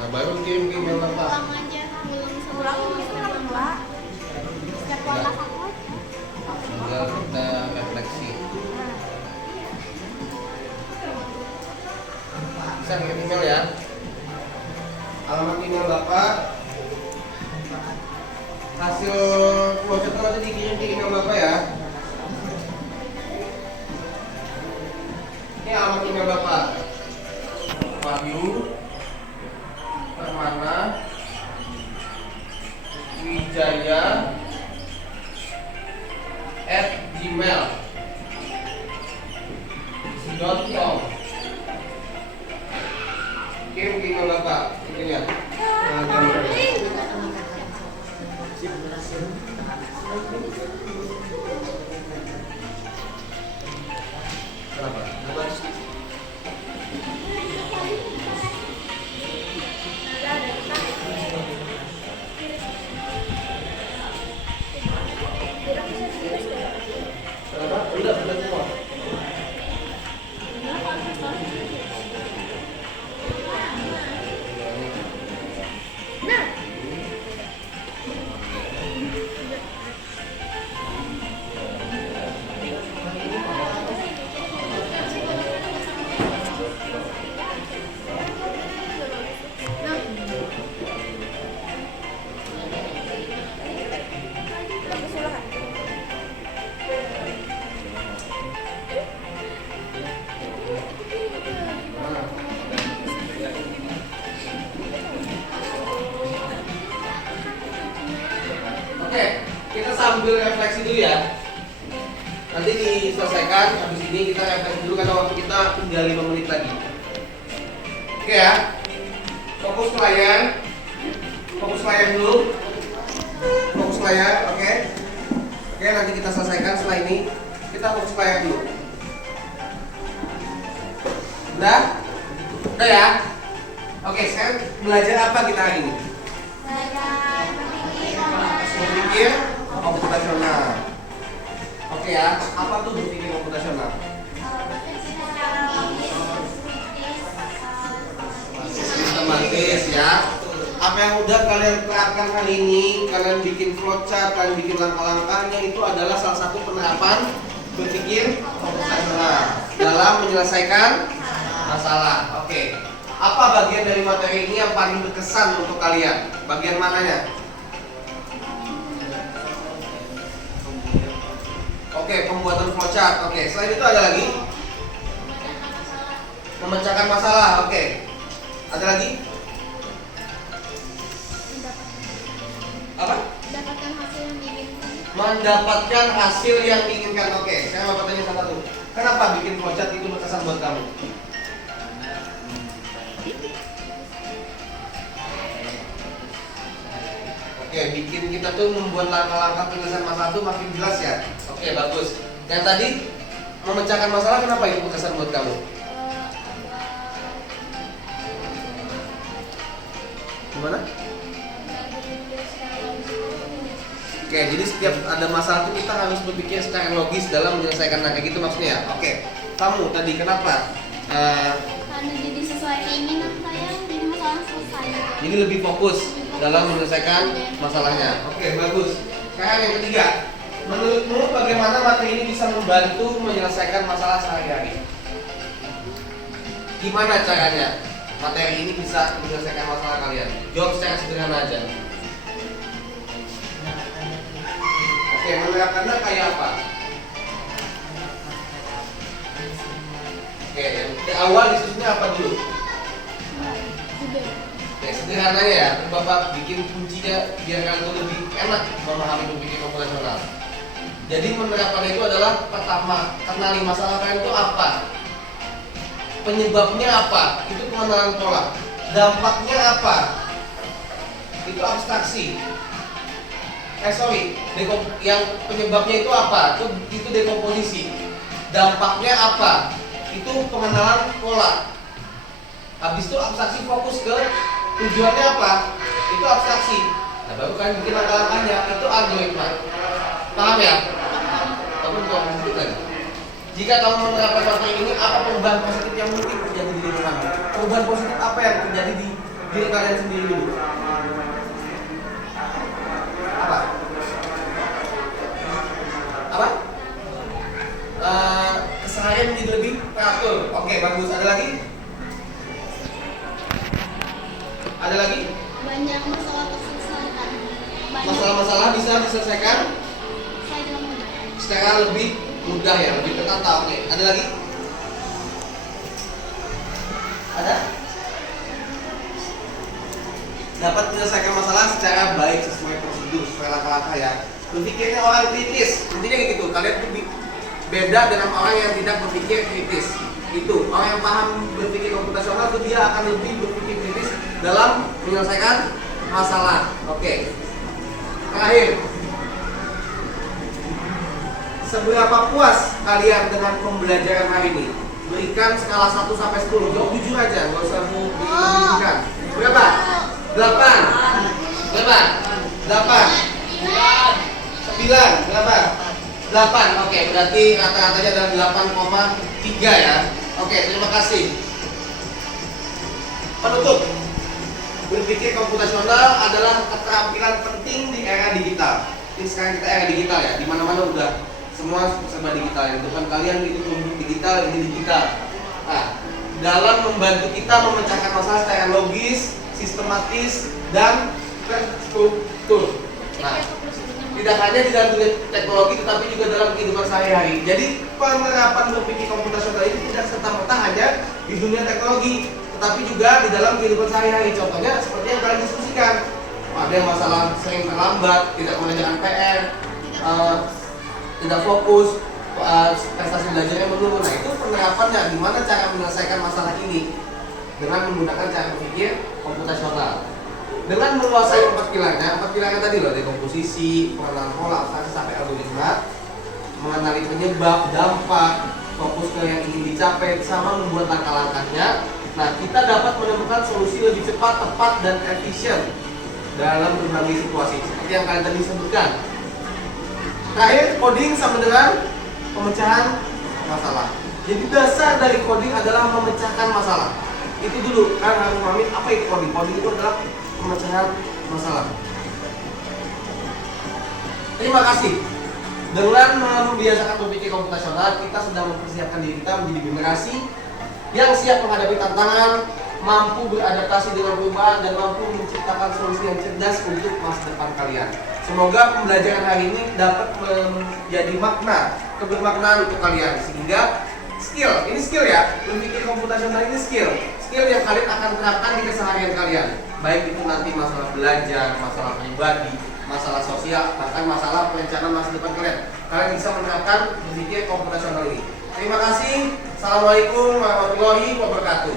Nah, baru kirim ke email Bapak. Ulang aja, setiap warna fakot. Tinggal kita refleksi. Bisa kirim email ya. Alamat email Bapak. Hasil flowchart nanti dikirim ke email Bapak ya. Ini alamat email Bapak. Wahyu Permana Wijaya @gmail.com. Kirim ke email Bapak ininya. Kenapa? Udah semua. Oke, kita sambil refleksi dulu ya. Nanti diselesaikan, habis ini kita refleksi dulu karena waktu kita tinggal 5 menit lagi. Oke ya. Fokus ke layar. Fokus layar dulu. Fokus layar, oke. Oke, nanti kita selesaikan setelah ini. Kita fokus layar dulu. Udah? Udah ya? Oke, sekarang belajar apa kita hari ini? Berpikir komputasional. Oke ya, apa tuh berpikir komputasional? Sistematis ya. Apa yang udah kalian terapkan hari ini, kalian bikin flowchart, kalian bikin langkah-langkahnya, itu adalah salah satu penerapan berpikir komputasional dalam menyelesaikan masalah. Oke. Apa bagian dari materi ini yang paling berkesan untuk kalian? Bagian mananya? Oke, pembuatan flowchart. Oke, selain itu ada lagi? Memecahkan masalah. Oke. Ada lagi? mendapatkan hasil yang diinginkan. Oke, saya mau tanya satu. Kenapa bikin flowchart itu berkesan buat kamu? Oke, bikin kita tuh membuat langkah-langkah penyelesaian masalah tuh makin jelas ya. Oke, bagus. Yang tadi memecahkan masalah, kenapa itu berkesan buat kamu? Gimana? Oke, jadi setiap ada masalah itu kita harus berpikir secara logis dalam menyelesaikan. Nah, kayak gitu maksudnya. Oke, kamu tadi kenapa? Karena jadi sesuai keinginan saya, jadi masalah selesai. Jadi lebih fokus dalam menyelesaikan masalahnya. Oke, bagus. Sekarang yang ketiga, menurutmu bagaimana materi ini bisa membantu menyelesaikan masalah sehari-hari? Gimana caranya materi ini bisa menyelesaikan masalah kalian? Jawab secara sederhana aja. Oke, menerapkannya kayak apa? Oke, di awal diskusinya apa dulu? Oke, sederhananya ya, Bapak bikin kuncinya biar kalian lebih enak memahami berpikir operasional. Jadi menerapkan itu adalah pertama, kenali masalah kalian itu apa, penyebabnya apa, itu pengenalan pola, dampaknya apa, itu abstraksi. Yang penyebabnya itu apa, itu dekomposisi. Dampaknya apa, itu pengenalan pola. Habis itu abstraksi fokus ke tujuannya apa, itu abstraksi. Nah, baru kalian bikin langkah-langkahnya, itu algoritma. Paham ya? Kamu buat positif lagi. Jika kamu menerapkan materi ini, apa perubahan positif yang mungkin terjadi di diri kamu? Perubahan positif apa yang terjadi di diri kalian sendiri dulu? Apa? Apa? Keseharian menjadi lebih teratur. Oke, bagus. Ada lagi? Ada lagi? Banyak masalah terselesaikan. Masalah-masalah bisa diselesaikan Saya dalam mudah. secara lebih mudah ya, lebih tertata. Oke, ada lagi? Ada? Dapat menyelesaikan masalah secara baik sesuai prosedur, sesuai langkah-langkah ya. Berpikirnya orang kritis, intinya kayak gitu. Kalian tuh beda dengan orang yang tidak berpikir kritis. Itu orang yang paham berpikir komputasional itu dia akan lebih berpikir kritis dalam menyelesaikan masalah. Oke. Terakhir, seberapa puas kalian dengan pembelajaran hari ini? Berikan skala 1 sampai 10. Jawab jujur aja, nggak usah memberikan. Berapa? 8. Berapa? 8. 9. Berapa? 8. Oke, berarti rata-ratanya adalah 8,3 ya. Oke, terima kasih. Penutup. Berpikir komputasional adalah keterampilan penting di era digital. Ini sekarang kita era digital ya, di mana-mana udah semua serba digital. Yang depan kalian itu tumbuh digital, ini digital. Nah, dalam membantu kita memecahkan masalah secara logis, sistematis, dan terstruktur. Nah, tidak hanya di dalam dunia teknologi, tetapi juga dalam kehidupan sehari-hari. Jadi penerapan berpikir komputasional ini tidak serta-merta hanya di dunia teknologi, tetapi juga di dalam kehidupan sehari-hari. Contohnya seperti yang kalian diskusikan. Ada yang masalah sering terlambat, tidak mengerjakan PR, tidak fokus, prestasi belajarnya menurun. Nah, itu penerapannya, gimana cara menyelesaikan masalah ini dengan menggunakan cara berpikir komputasional. Dengan menguasai 4 pilarnya tadi loh, dekomposisi, pengenalan pola, abstraksi sampai algoritma, mengenali penyebab, dampak, fokus ke yang ingin dicapai, sama membuat langkah-langkahnya. Nah, kita dapat menemukan solusi lebih cepat, tepat, dan efisien dalam berbagai situasi seperti yang kalian tadi sebutkan. Terakhir, coding sama dengan pemecahan masalah. Jadi dasar dari coding adalah memecahkan masalah. Itu dulu kan harus memahami apa itu coding. Coding itu adalah pemecahan masalah. Terima kasih. Dengan membiasakan berpikir komputasional, kita sedang mempersiapkan diri kita menjadi generasi yang siap menghadapi tantangan, mampu beradaptasi dengan perubahan, dan mampu menciptakan solusi yang cerdas untuk masa depan kalian. Semoga pembelajaran hari ini dapat menjadi makna, kebermaknaan untuk kalian, sehingga ini skill ya, berpikir komputasional ini skill yang kalian akan terapkan di keseharian kalian, baik itu nanti masalah belajar, masalah pribadi, masalah sosial, bahkan masalah perencanaan masa depan kalian. Kalian bisa menerapkan berpikir komputasional ini. Terima kasih. Assalamualaikum warahmatullahi wabarakatuh.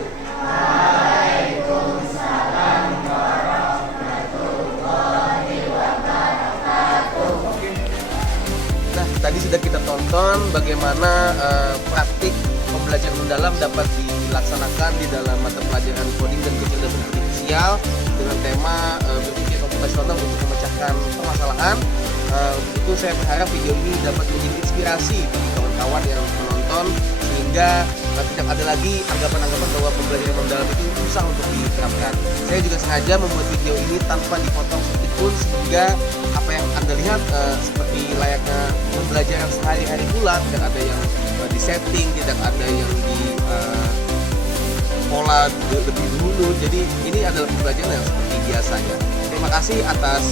Nah, tadi sudah kita tonton bagaimana praktik pembelajaran mendalam dapat dilaksanakan di dalam mata pelajaran coding dan kecerdasan artifisial dengan tema berpikir komputasional untuk memecahkan permasalahan. Itu saya berharap video ini dapat menjadi inspirasi bagi kawan-kawan yang menonton sehingga tidak ada lagi anggapan-anggapan bahwa pembelajaran mendalam itu susah untuk diterapkan. Saya juga sengaja membuat video ini tanpa dipotong sedikit pun sehingga apa yang Anda lihat seperti layaknya pembelajaran sehari-hari pula, tidak ada yang disetting, tidak ada yang di pola lebih dulu. Jadi ini adalah pembelajaran yang seperti biasanya. Terima kasih atas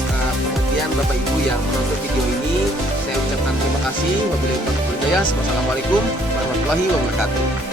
perhatian Bapak Ibu yang menonton video ini. Saya ucapkan terima kasih. Wabillahi taufiq wal hidayah. Wassalamualaikum warahmatullahi wabarakatuh.